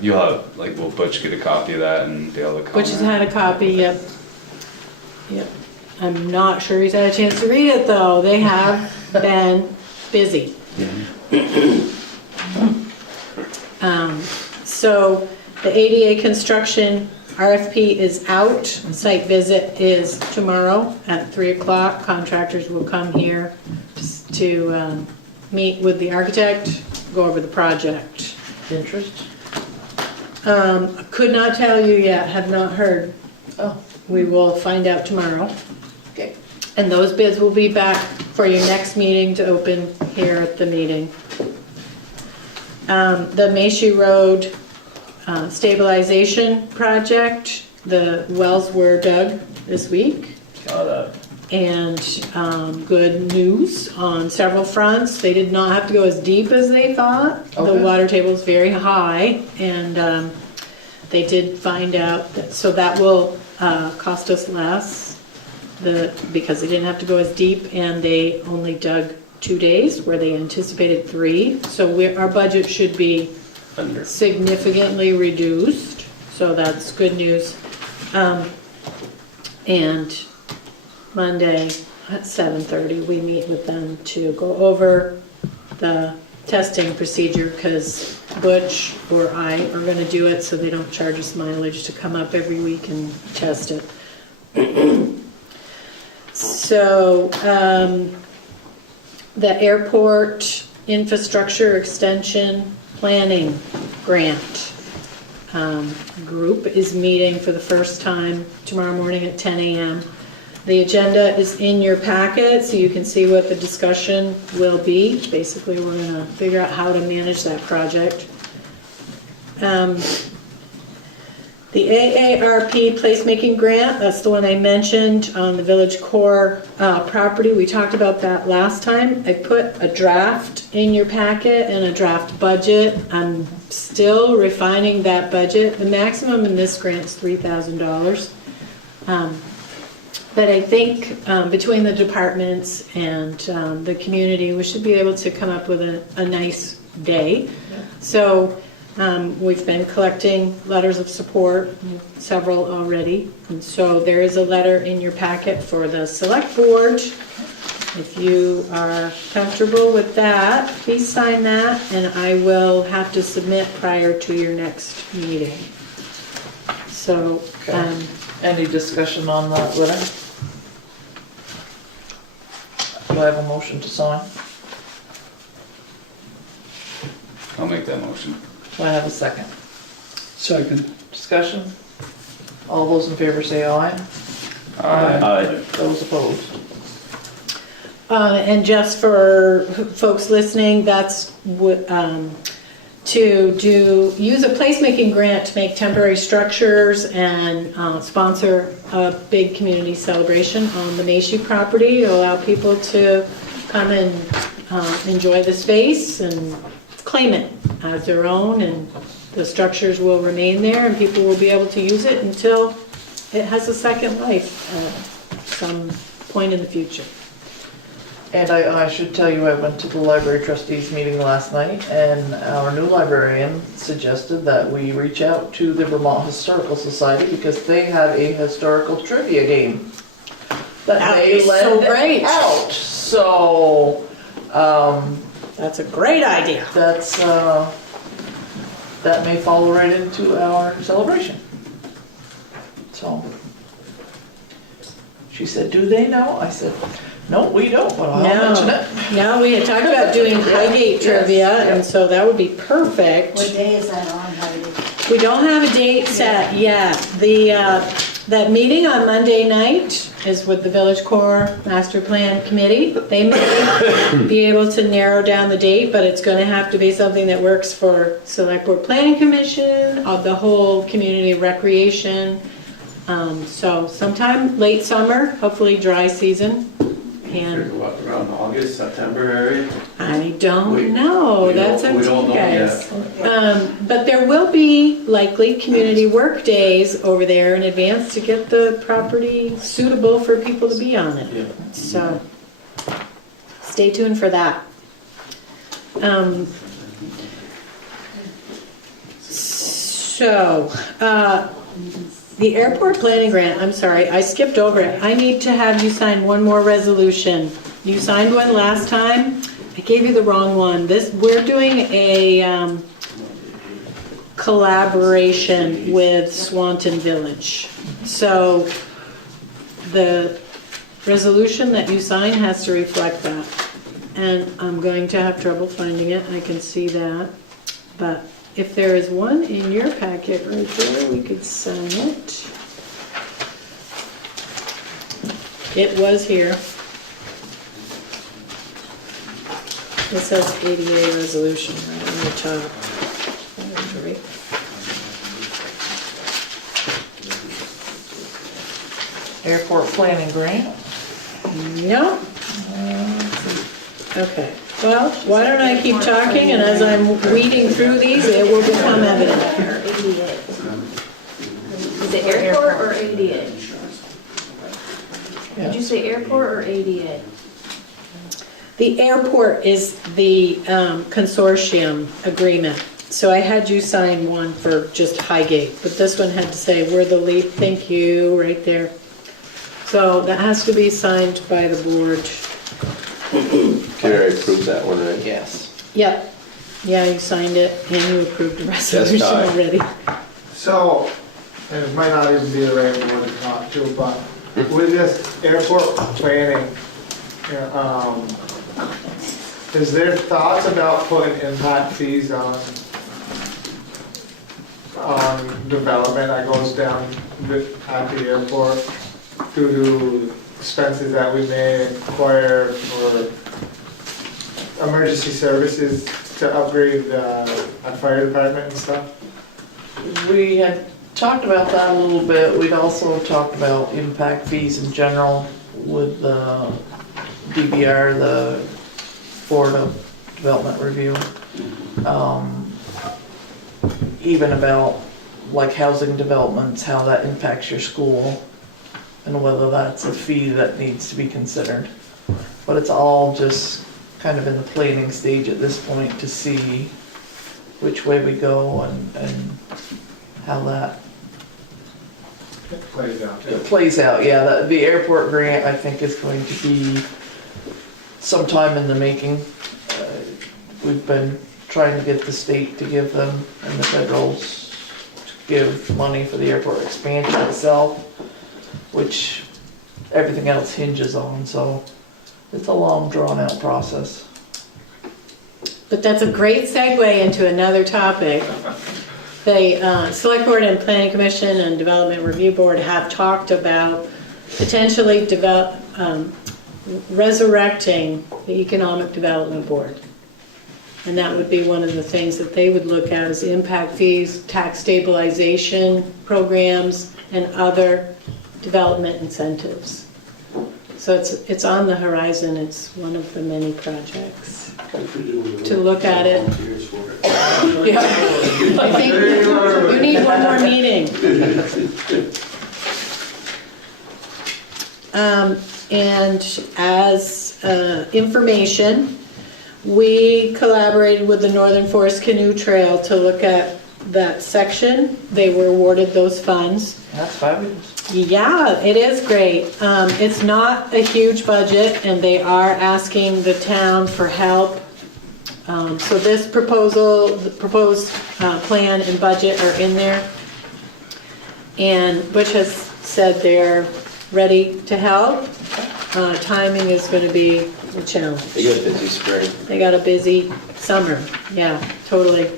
You'll have, like, will Butch get a copy of that and be able to comment? Butch has had a copy, yep. Yep. I'm not sure he's had a chance to read it, though. They have been busy. So the ADA construction RFP is out. Site visit is tomorrow at 3 o'clock. Contractors will come here to meet with the architect, go over the project. Interest? Could not tell you yet, have not heard. Oh. We will find out tomorrow. Okay. And those bids will be back for your next meeting to open here at the meeting. The Macy Road stabilization project, the wells were dug this week. Saw that. And good news on several fronts. They did not have to go as deep as they thought. The Okay. water table is very high, and they did find out that, so that will cost us less because they didn't have to go as deep, and they only dug 2 days where they anticipated 3. So our budget should be significantly reduced. So that's good news. And Monday at 7:30, we meet with them to go over the testing procedure, because Butch or I are gonna do it, so they don't charge us mileage to come up every week and test it. So, the airport infrastructure extension planning grant group is meeting for the first time tomorrow morning at 10 a.m. The agenda is in your packet, so you can see what the discussion will be. Basically, we're going to figure out how to manage that project. The AARP placemaking grant, that's the one I mentioned on the Village Core property. We talked about that last time. I put a draft in your packet and a draft budget. I'm still refining that budget. The maximum in this grant is $3,000. But I think between the departments and the community, we should be able to come up with a nice day. So we've been collecting letters of support, several already. And so there is a letter in your packet for the select board. If you are comfortable with that, please sign that, and I will have to submit prior to your next meeting. So, Any discussion on that letter? Do I have a motion to sign? I'll make that motion. Do I have a second? Second. Discussion? All those in favor say aye. Aye. Those opposed? and just for folks listening, that's what, use a placemaking grant to make temporary structures and sponsor a big community celebration on the Macy property, allow people to come and enjoy the space and claim it as their own, and the structures will remain there and people will be able to use it until it has a second life at some point in the future. And I should tell you, I went to the library trustees meeting last night, and our new librarian suggested that we reach out to the Vermont Historical Society because they have a historical trivia game that they lend out. So, that's a great idea. That's that may fall right into our celebration. So she said, "Do they know?" I said, "No, we don't, but I'll mention it." No, we had talked about doing Highgate trivia, and so that would be perfect. What day is that on, Heidi? We don't have a date set yet. That meeting on Monday night is with the Village Core Master Plan Committee. They may be able to narrow down the date, but it's going to have to be something that works for Select Board Planning Commission, of the whole community recreation. So sometime late summer, hopefully dry season. And around August, September area? I don't know. That's up to you guys. Yet. But there will be likely community work days over there in advance to get the property suitable for people to be on it. Yeah. So stay tuned for that. The airport planning grant, I'm sorry, I skipped over it. I need to have you sign one more resolution. You signed one last time. I gave you the wrong one. We're doing a collaboration with Swanton Village. So the resolution that you sign has to reflect that. And I'm going to have trouble finding it, I can see that. But if there is one in your packet right there, we could sign it. It was here. It says ADA resolution right on the top. Right. Airport planning grant. No? Okay, well, why don't I keep talking, and as I'm weeding through these, it will become evident. Is it airport or ADA? Did you say airport or ADA? The airport is the consortium agreement. So I had you sign one for just Highgate, but this one had to say, we're the lead, thank you, right there. So that has to be signed by the board. Carrie approved that one, right? Yes. Yep. Yeah, you signed it and you approved the resolution aye. already. So, and it might not even be the right board to talk to, but with this airport planning, is there thoughts about putting impact fees on development that goes down at the airport due to expenses that we may acquire for emergency services to upgrade our fire department and stuff? We had talked about that a little bit. We'd also talked about impact fees in general with the DBR, the Board of Development Review. Even about like housing developments, how that impacts your school and whether that's a fee that needs to be considered. But it's all just kind of in the planning stage at this point to see which way we go and how that Plays out. it plays out. Yeah, the airport grant I think is going to be some time in the making. We've been trying to get the state to give them and the federals to give money for the airport expansion itself, which everything else hinges on, so it's a long drawn out process. But that's a great segue into another topic. The Select Board and Planning Commission and Development Review Board have talked about potentially resurrecting the Economic Development Board. And that would be one of the things that they would look at is impact fees, tax stabilization programs, and other development incentives. So it's on the horizon. It's one of the many projects to look at it. Yeah. I think you need one more meeting. And as information, we collaborated with the Northern Forest Canoe Trail to look at that section. They were awarded those funds. That's fabulous. Yeah, it is great. It's not a huge budget and they are asking the town for help. So this proposal, the proposed plan and budget are in there. And Butch has said they're ready to help. Timing is going to be a challenge. They got a busy spring. They got a busy summer, yeah, totally.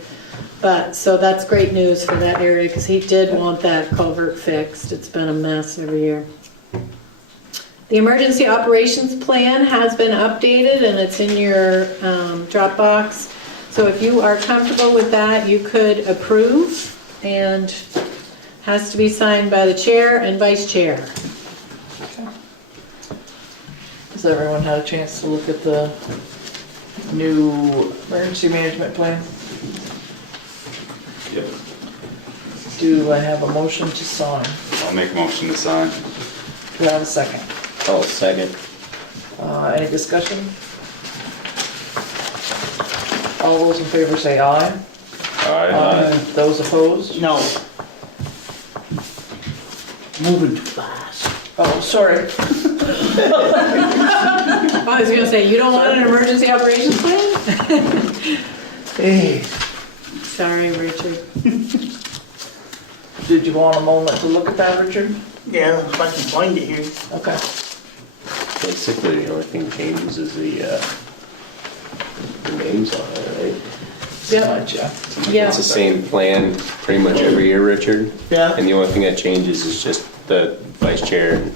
But, so that's great news for that area, because he did want that culvert fixed. It's been a mess every year. The emergency operations plan has been updated, and it's in your Dropbox. So if you are comfortable with that, you could approve, and has to be signed by the chair and vice chair. Has everyone had a chance to look at the new emergency management plan? Yep. Do I have a motion to sign? I'll make a motion to sign. Do I have a second? Oh, second. Any discussion? All those in favor say aye. Aye. Those opposed? No. Moving too fast. Oh, sorry. I was gonna say, you don't want an emergency operations plan? Hey. Sorry, Richard. Did you want a moment to look at that, Richard? Yeah, if I can find it here. Okay. Basically, the only thing changes is the names on it, right? Yeah. Yeah. It's the same plan pretty much every year, Richard. Yeah. And the only thing that changes is just the vice chair and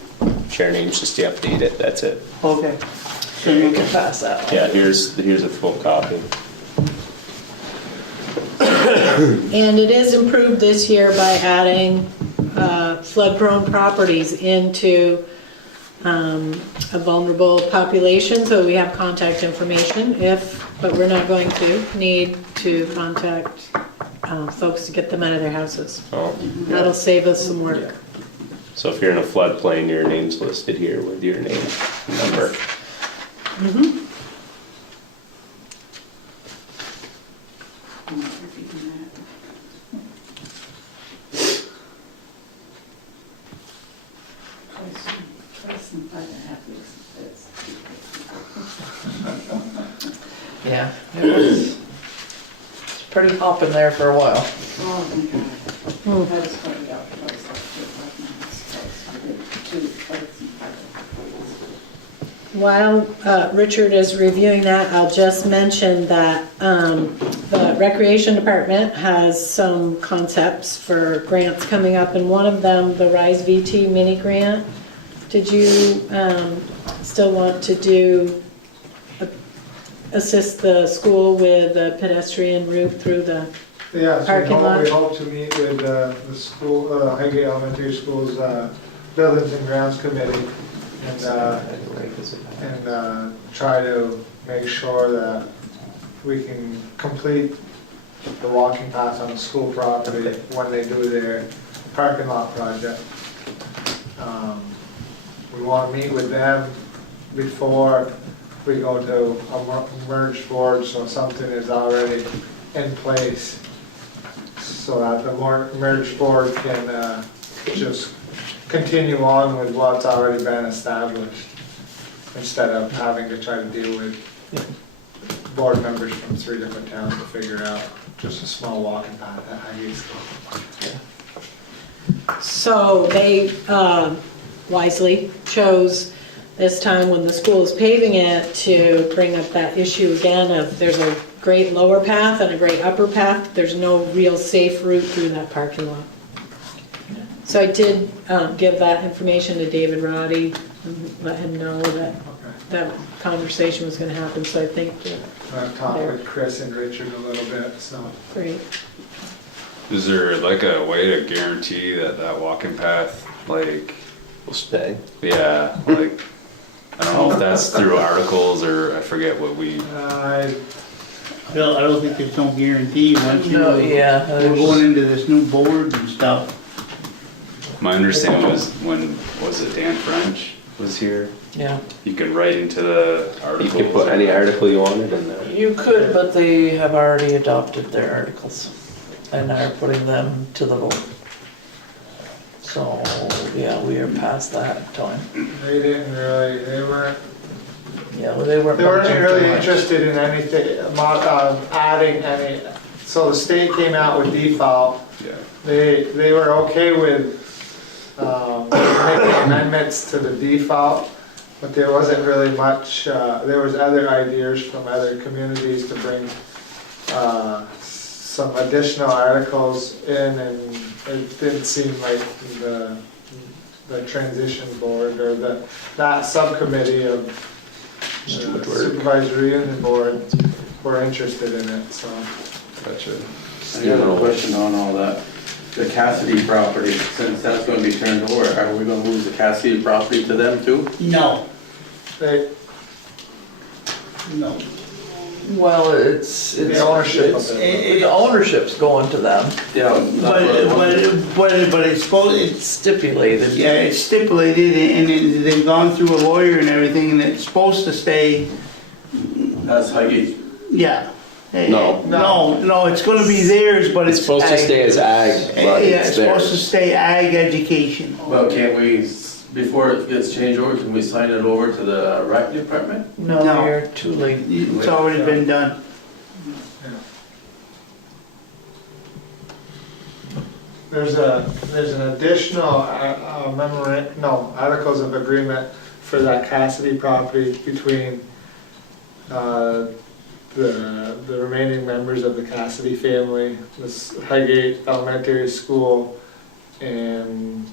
chair names, just to update it, that's it. Okay. So you can pass that one. Yeah, here's a full copy. And it is improved this year by adding flood-prone properties into a vulnerable population, so we have contact information but we're not going to need to contact folks to get them out of their houses. Oh, That'll save us some work. so if you're in a floodplain, your name's listed here with your name, number. Yeah, it's pretty hopping there for a while. While Richard is reviewing that, I'll just mention that the Recreation Department has some concepts for grants coming up, and one of them, the Rise VT mini grant. Did you still want to assist the school with a pedestrian route through the Yeah, parking lot? we hope to meet with the school, Highgate Elementary School's Buildings and Grounds Committee and try to make sure that we can complete the walking path on the school property when they do their parking lot project. We want to meet with them before we go to a merged board, so something is already in place, so that the merged board can just continue on with what's already been established, instead of having to try to deal with board members from 3 different towns to figure out just a small walking path at Highgate School. So they wisely chose this time when the school is paving it to bring up that issue again of there's a great lower path and a great upper path. There's no real safe route through that parking lot. So I did give that information to David Roddy and let him know that that conversation was going to happen, so I think I've talked with Chris and Richard a little bit, so. great. Is there like a way to guarantee that that walking path, like, Will stay. yeah, like, I don't know if that's through articles or I forget what we, Bill, I don't think there's no guarantee once you, No, yeah, we're going into this new board and stuff. my understanding was when, was it Dan French was here? Yeah. You could write into the You articles. could put any article you wanted in there. You could, but they have already adopted their articles and are putting them to the vote. So, yeah, we are past that time. They didn't really, they weren't They weren't really interested in anything, adding any, so the state came out with default. Yeah. They were okay with making amendments to the default, but there wasn't really much, there was other ideas from other communities to bring some additional articles in, and it didn't seem like the transition board or that subcommittee of supervisory union board were interested in it, so. Gotcha. I have a question on all that. The Cassidy property, since that's gonna be turned over, are we gonna lose the Cassidy property to them too? No, They, no. Well, it's the ownership of it. the ownership's going to them. Yeah. But it's supposed, it's, Stipulated. yeah, it's stipulated and they've gone through a lawyer and everything and it's supposed to stay, That's Highgate. yeah. No. No, it's gonna be theirs, but It's it's. supposed to ag. stay as ag, but Yeah, it's it's supposed to theirs. stay ag education. Well, can't we, before it gets changed over, can we sign it over to the rec department? No, No. you're too late. It's already been done. There's an additional articles of agreement for that Cassidy property between the remaining members of the Cassidy family, this Highgate Elementary School, and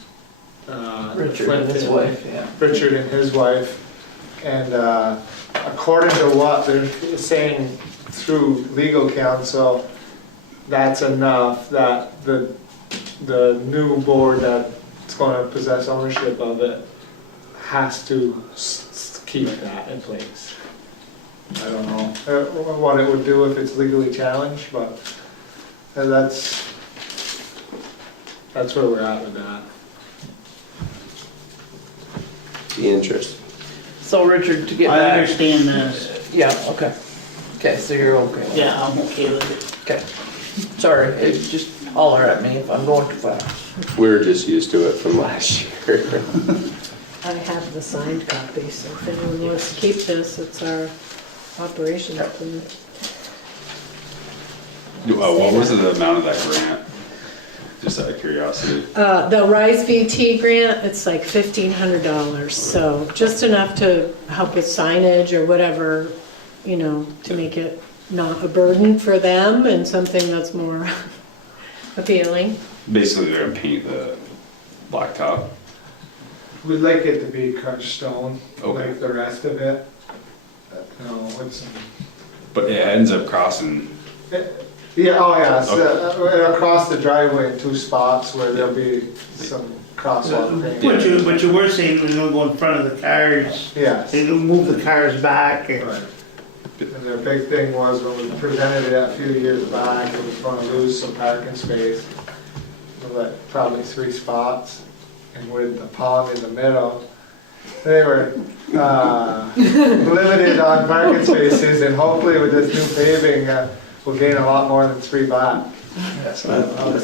Richard and his wife, yeah. Richard and his wife. And according to what they're saying through legal counsel, that's enough that the new board that's going to possess ownership of it has to keep that in place. I don't know what it would do if it's legally challenged, but that's where we're at with that. Be interesting. So Richard, to get I back. understand this. Yeah, okay. Okay, so you're okay. with it. Yeah, I'm okay with it. Okay. Sorry, just holler at me if I'm going too fast. We're just used to it from last year. I have the signed copy, so if anyone wants to keep this, it's our operations plan. What was the amount of that grant? Just out of curiosity. The Rise VT grant, it's like $1,500, so just enough to help with signage or whatever, you know, to make it not a burden for them and something that's more appealing. Basically, they're gonna paint the blacktop. We'd like it to be crushed stone, Okay. like the rest of it. You know, it's, But it ends up crossing. yeah, oh yeah, so, across the driveway in 2 spots where there'll be some crosswalk paint. What you were saying was gonna go in front of the cars, Yes. they'll move the cars back and. Right. And their big thing was when we presented it a few years back, it was gonna lose some parking space. Probably 3 spots, and with the pond in the middle, they were limited on parking spaces, and hopefully with this new paving, we'll gain a lot more than 3 back. That's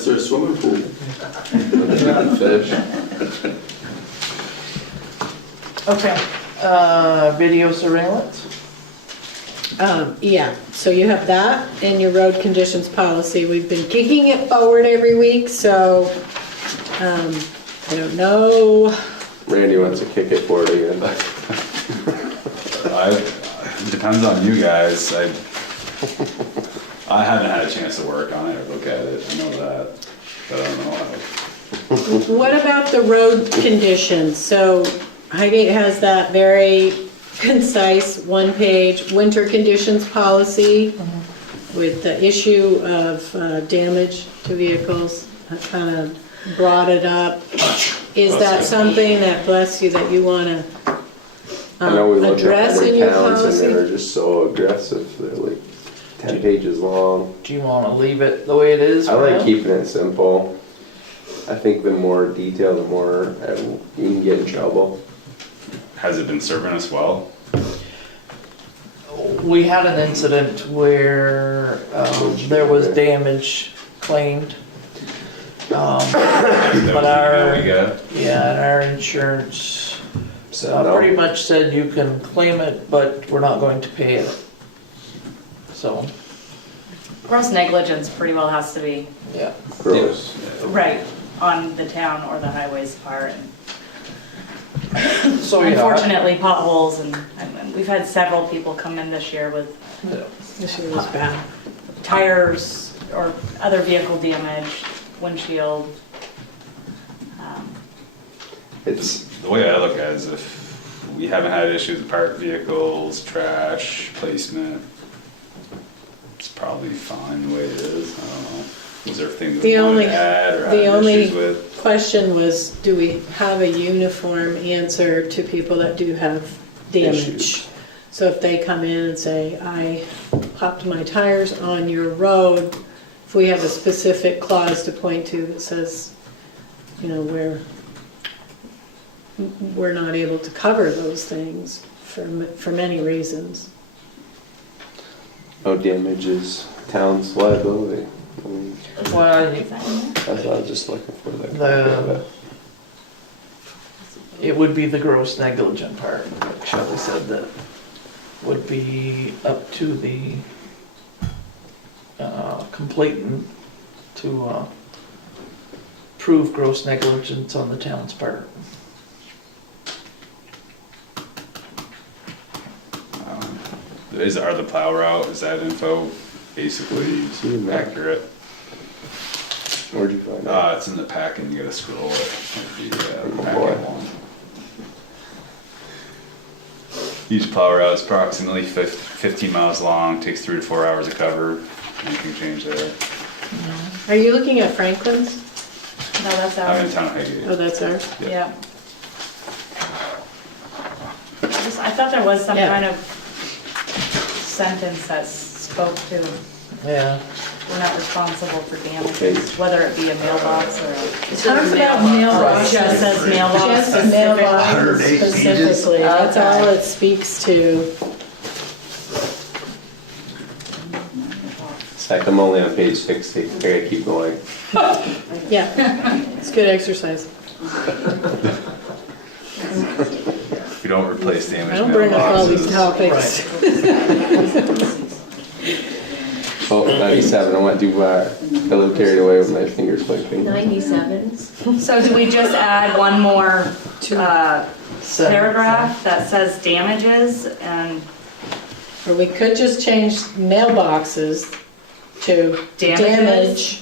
their swimming pool. Fish. Okay, video surveillance? Yeah, so you have that in your road conditions policy. We've been kicking it forward every week, so I don't know. Randy wants to kick it forward again. It depends on you guys. I haven't had a chance to work on it or look at it. I know that, but I don't know how. What about the road conditions? So Highgate has that very concise 1-page winter conditions policy with the issue of damage to vehicles. I kind of brought it up. Is that something that, bless you, that you want to I know we looked at address in other your towns and policy? they're just so aggressive. They're like 10 pages long. Do you want to leave it the way it is? I for like now? keeping it simple. I think the more detail, the more you can get in trouble. Has it been serving us well? We had an incident where there was damage claimed. But our insurance pretty much said you can claim it, but we're not going to pay it. So, Gross negligence pretty well has to be yeah. Gross. right on the town or the highway's part. So yeah. Unfortunately, potholes, and we've had several people come in this year with This year was bad. tires or other vehicle damage, windshield. It's The way I look at it is if we haven't had issues with parked vehicles, trash, placement, it's probably fine the way it is. I don't know. Was there things The we wanted only- to add or the had only- issues with? Question was, do we have a uniform answer to people that do have damage? Issues. So if they come in and say, I popped my tires on your road, if we have a specific clause to point to that says, you know, we're not able to cover those things for many reasons. no damages, town's liability. I mean, Well, that's what I was just looking for. That it would be the gross negligent part, like Shelley said, that would be up to the complainant to prove gross negligence on the town's part. Are the plow route, is that info basically accurate? Where'd you find that? It's in the packet, you gotta scroll it. The boy. packet one. Each plow route is approximately 15 miles long, takes 3 to 4 hours to cover. Anything change there? Are you looking at Franklin's? No, that's I'm in ours. town of Highgate. Oh, that's ours? Yeah. thought there was some Yeah. kind of sentence that spoke to, Yeah. we're not responsible for damages, whether it be a mailbox or a. It talks about mailbox. Just says mailbox Just specifically. mailbox 108 pages. specifically, that's Okay. all it speaks to. It's like I'm only on page 60, I gotta keep going. Yeah, it's good exercise. We don't replace damaged I don't bring up all these mailboxes. topics. Oh, 97, I went too far. Got a little carried away with my fingers pointing. 97s. So do we just add one more So- paragraph that says damages and Or we could just change mailboxes to Damages. damage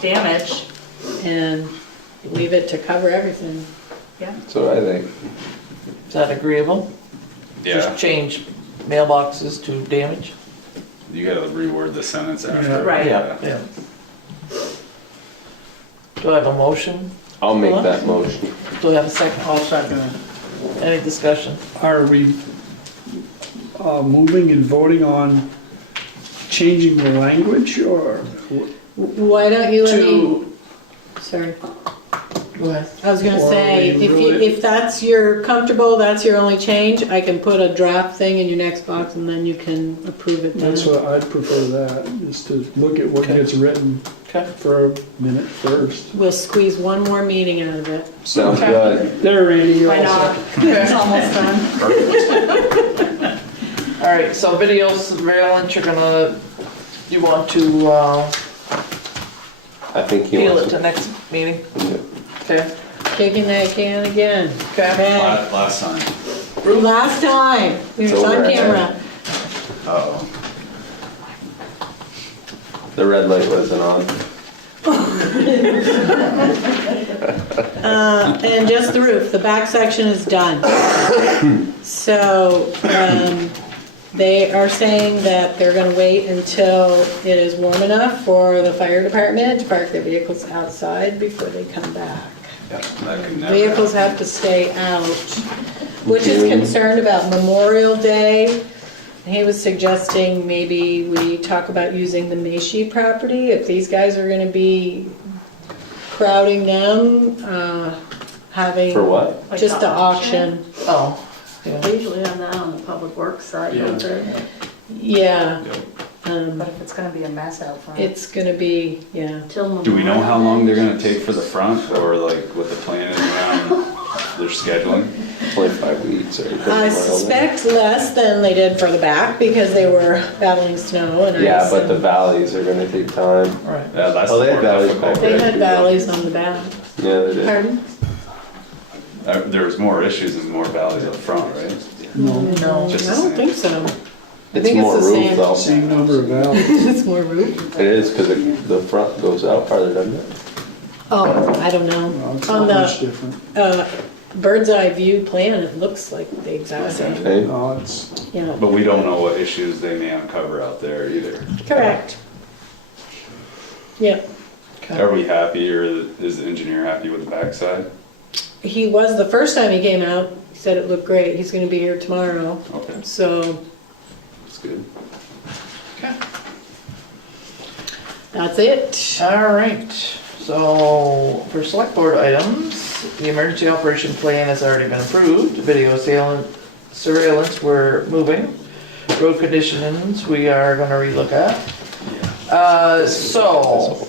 damage? and leave it to cover everything. That's what I think. Is that agreeable? Yeah, Just change mailboxes to damage? you gotta reword the sentence after. Right. Yeah. Do I have a motion? I'll make that motion. Do I have a second? I'll second it. Any discussion? Are we moving and voting on changing the language, or Why don't you let me, to, sorry, Go ahead. I was gonna Or say, we if really- if that's your comfortable, that's your only change, I can put a draft thing in your next box and then you can approve it then. that's what I'd prefer that, is to look at what Okay. gets written Okay. for a minute first. We'll squeeze one more meeting out of it. Sounds Okay. good. There, Randy, you're Why all not? set. It's almost done. All right, so video surveillance, you want to I think he appeal it wants to to. next meeting? Okay. Kicking that can again. Okay. Okay. Last time. Last time, we It's were on over, camera. Uh-oh. The red light wasn't on. And just the roof, the back section is done. So, they are saying that they're gonna wait until it is warm enough for the fire department to park their vehicles outside before they come back. Yeah, that could never Vehicles happen. have to stay out, which is concerned about Memorial Day. He was suggesting maybe we talk about using the Macy property, if these guys are gonna be crowding them, having. For what? Like Just the the auction. Oh, yeah. They usually have that on the public works side, don't they? Yeah. But if it's gonna be a mess out front. It's gonna be, yeah. Till Do we know how Memorial long Day. they're gonna take for the front, or like what the plan is around their scheduling? 25 weeks or. I suspect less than they did for the back because they were battling snow and ice. Yeah, but the and valleys are gonna take time. Right. Yeah, that's Oh, the they more had valleys difficult. back They there. had valleys on the back. Yeah, they did. Pardon? There was more issues and more valleys up front, right? No. Just I the don't same. think so. I It's think more it's the roof same. though. Same number of valves. It's more roof. It is, because the front goes out farther, doesn't it? Oh, I don't know. Well, it's On not much the different. bird's eye view plan, it looks like the exact same. Okay. No, it's, Yeah, But we don't know what issues they may uncover out there either. correct. Yeah, Are we happy, or is the engineer happy with the backside? he was the first time he came out. He said it looked great. He's gonna be here tomorrow. Okay, So that's good. that's it. All right, so for select board items, the emergency operation plan has already been approved. Video surveillance, we're moving. Road conditions, we are gonna relook at. So,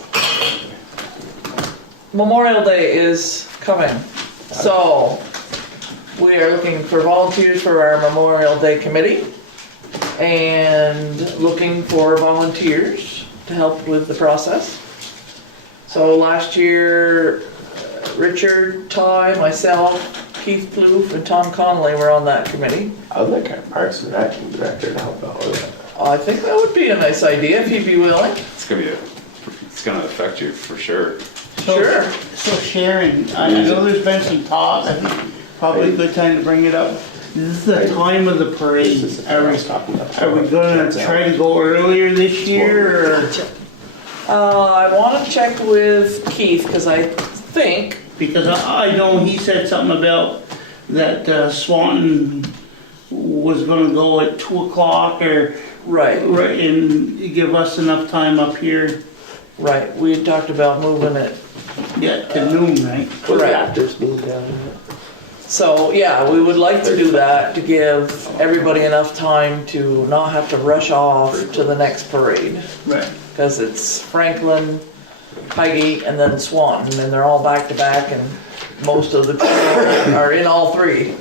Memorial Day is coming. So, we are looking for volunteers for our Memorial Day committee and looking for volunteers to help with the process. So last year, Richard, Ty, myself, Keith Plouffe, and Tom Connolly were on that committee. I'd like our Parks and Rec director to help out with that. I think that would be a nice idea if he'd be willing. It's gonna affect you for sure. Sure. So Sharon, I know there's been some talk, I think probably a good time to bring it up. This is the time of the parade. Are we gonna try to go earlier this year, or? I want to check with Keith because I think, Because I know he said something about that Swanton was gonna go at 2 o'clock or, Right, and give us enough time up here, right, we had talked about moving it. yeah, to noon, right? Correct. So, yeah, we would like to do that to give everybody enough time to not have to rush off to the next parade. Right. Because it's Franklin, Highgate, and then Swanton, and they're all back to back, and most of the people are in all three.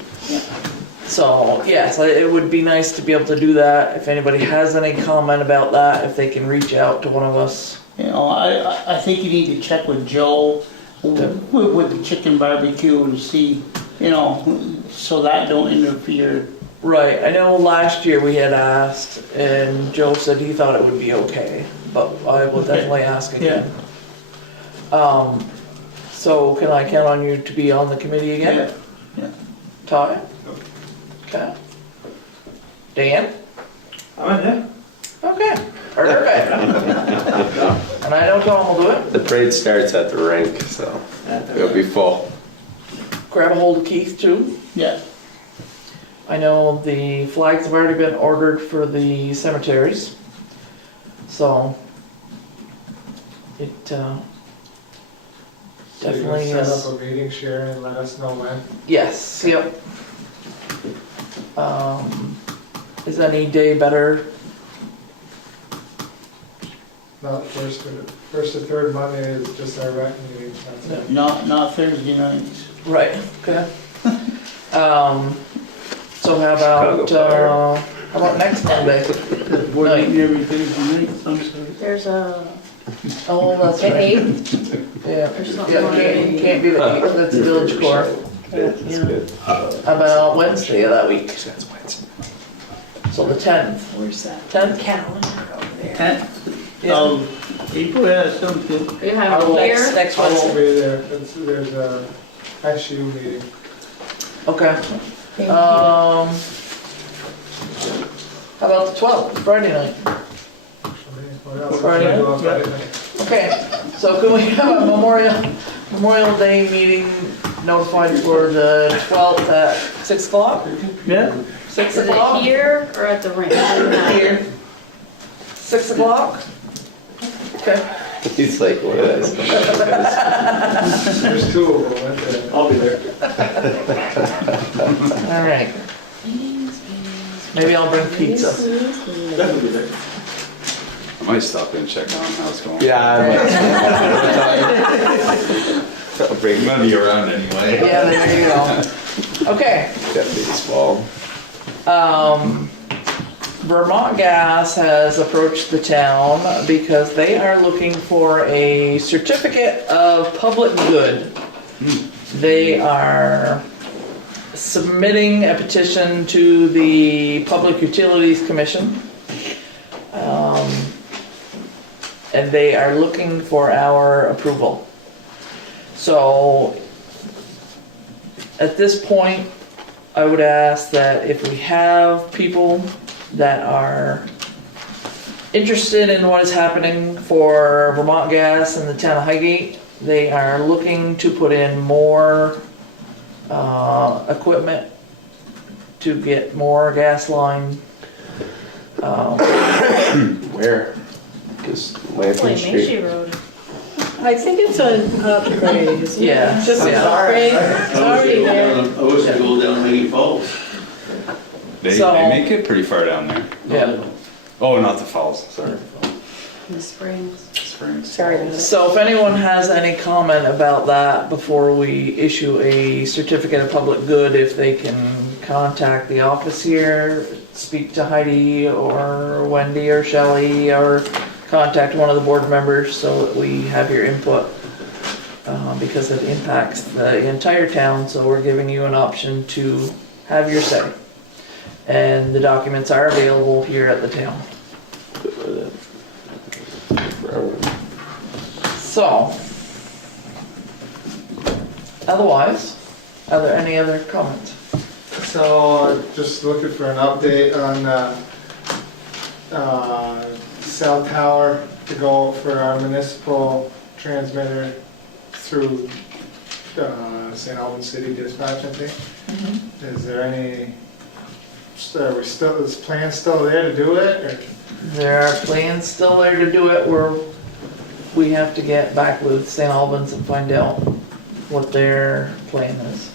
So, yes, it would be nice to be able to do that. If anybody has any comment about that, if they can reach out to one of us. You know, I think you need to check with Joe with the chicken barbecue and see, you know, so that don't interfere. Right, I know last year we had asked, and Joe said he thought it would be okay, but I will definitely ask again. So can I count on you to be on the committee again? Yeah. Ty? Okay. Dan? I'm in there. Okay, perfect. And I know Tom will do it. The parade starts at the rink, so it'll be full. Grab a hold of Keith too. Yeah. I know the flags have already been ordered for the cemeteries. So it definitely Set is. up a meeting, Sharon, and let us know when. Yes, yep. Is any day better? Not first or third Monday is just our rec meeting, that's it. Not Thursday nights. Right, okay. So how about next Monday? We're Night. meeting every Thursday night, I'm sorry. There's a, Oh, that's the right. 8th, Yeah, There's something yeah, on can't be the 8th, that's the village core. That's good. How about Wednesday of that week? So the 10th. Where's that? 10th? Calendar over there. 10th Yeah. of April, yeah, sounds good. We have it here. Next I won't Wednesday. be there, there's a SU meeting. Okay. Thank you. How about the 12th, Friday night? What else Friday can I do night? on Friday night? Okay, so can we have a Memorial Day meeting notified for the 12th at 6 o'clock? Yeah. 6 Is o'clock? it here or at the rink? Here. 6 o'clock? Okay. He's like, what is this? There's two of them, that's it. I'll be there. All right. Maybe I'll bring pizza. Definitely there. I might stop in and check on how it's going. Yeah, I'll bring I'm gonna be around anyway. Yeah, there you go. Okay. Deputy's fall. Vermont Gas has approached the town because they are looking for a certificate of public good. They are submitting a petition to the Public Utilities Commission. And they are looking for our approval. So at this point, I would ask that if we have people that are interested in what is happening for Vermont Gas in the town of Highgate, they are looking to put in more equipment to get more gas line. Where? Just Lansing Street. Road. I think it's an upgrade, isn't it? Yeah, Just an yeah. upgrade, it's already there. I was gonna go down Lady Falls. They So- make it pretty far down there. Yeah. Oh, not the falls, sorry. In the springs. Springs. Sorry about it. So if anyone has any comment about that before we issue a certificate of public good, if they can contact the office here, speak to Heidi or Wendy or Shelley, or contact one of the board members so that we have your input. Because it impacts the entire town, so we're giving you an option to have your say. And the documents are available here at the town. So, otherwise, are there any other comments? So, just looking for an update on cell tower to go for our municipal transmitter through St. Albans City Dispatch, I think. Is there any are we still, is plan still there to do it, or? There are plans still there to do it, where we have to get back with St. Albans and find out what their plan is.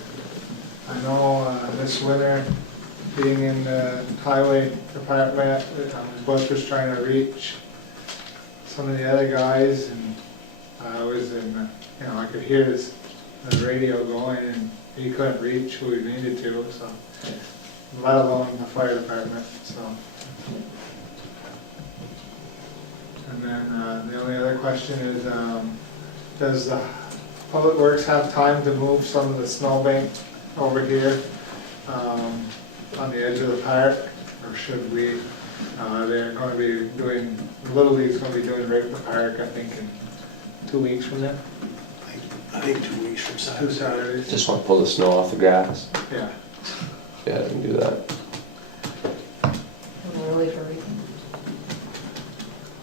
I know this winter, being in the highway department, Bush was trying to reach some of the other guys, and I was in, I could hear the radio going, and he couldn't reach who he needed to, so, let alone the fire department, so. And then the only other question is, does the Public Works have time to move some of the snowbank over here on the edge of the park, or should we? They're going to be doing, Little League's going to be doing right at the park, I think, in 2 weeks from now. I think 2 weeks from Saturday. 2 Saturdays. Just want to pull the snow off the grass. Yeah. Yeah, I can do that. Really for reason.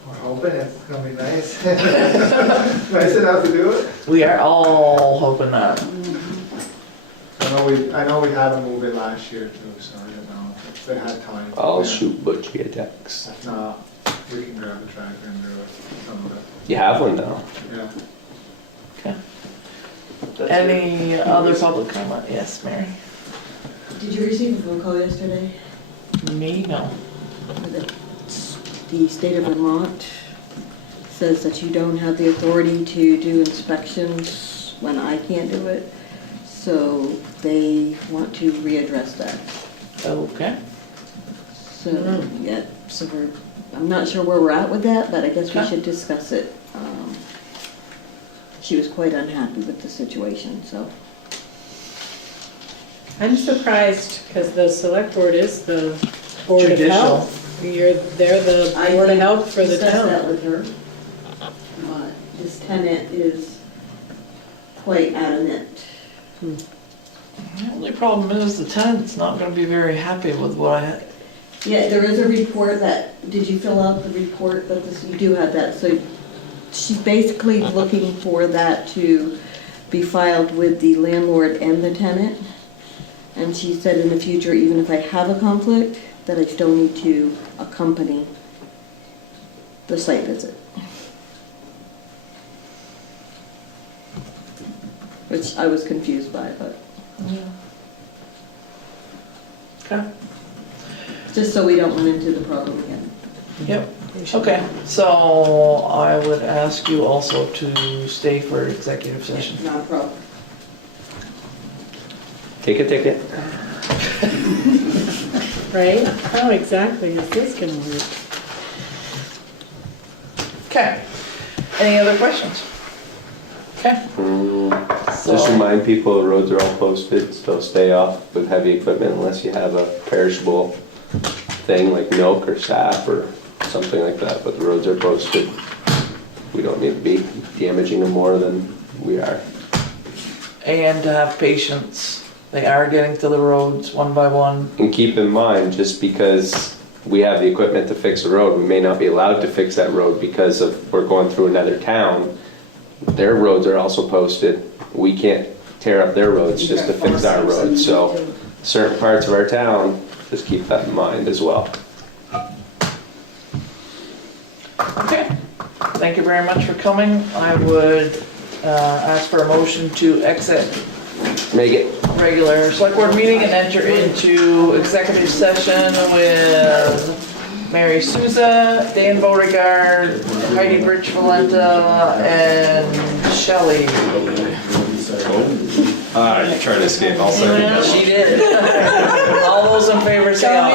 We're hoping it's going to be nice. Nice enough to do it. We are all hoping that. I know we had to move it last year too, so I don't know if they had time. I'll Yeah. shoot Butchie a text. If not, we can grab the tractor and do it, some of it, You have one now. yeah. Okay. Any other public comment? Yes, Mary? Did you receive a phone call yesterday? Me? No. The state of Vermont says that you don't have the authority to do inspections when I can't do it. So they want to readdress that. Okay. So, yeah, so I'm not sure where we're at with that, but I guess we should discuss it. She was quite unhappy with the situation, so. I'm surprised, because the select board is the board of Judicial. health. They're the board of health for the Discussed that town. with her. This tenant is quite adamant. The only problem is the tenant's not gonna be very happy with what I had. Yeah, there is a report that, did you fill out the report that this, you do have that, so she's basically looking for that to be filed with the landlord and the tenant. And she said in the future, even if I have a conflict, that I still need to accompany the site visit. Which I was confused by, but Okay. just so we don't run into the problem again. Yep. Okay, so I would ask you also to stay for executive session. Not a problem. Take a ticket. Right? How exactly is this gonna work? Okay. Any other questions? Okay. Just remind people the roads are all posted, so stay off with heavy equipment unless you have a perishable thing like milk or sap or something like that, but the roads are posted. We don't need to be damaging them more than we are. And to have patience. They are getting to the roads one by one. And keep in mind, just because we have the equipment to fix a road, we may not be allowed to fix that road because of we're going through another town. Their roads are also posted. We can't tear up their roads just to fix our roads. So certain parts of our town, just keep that in mind as well. Okay. Thank you very much for coming. I would ask for a motion to exit Make it. regular select board meeting and enter into executive session with Mary Souza, Dan Beauregard, Heidi Rich Valenta, and Shelley. I tried to escape, I'll second that. She did. All those in favor say aye.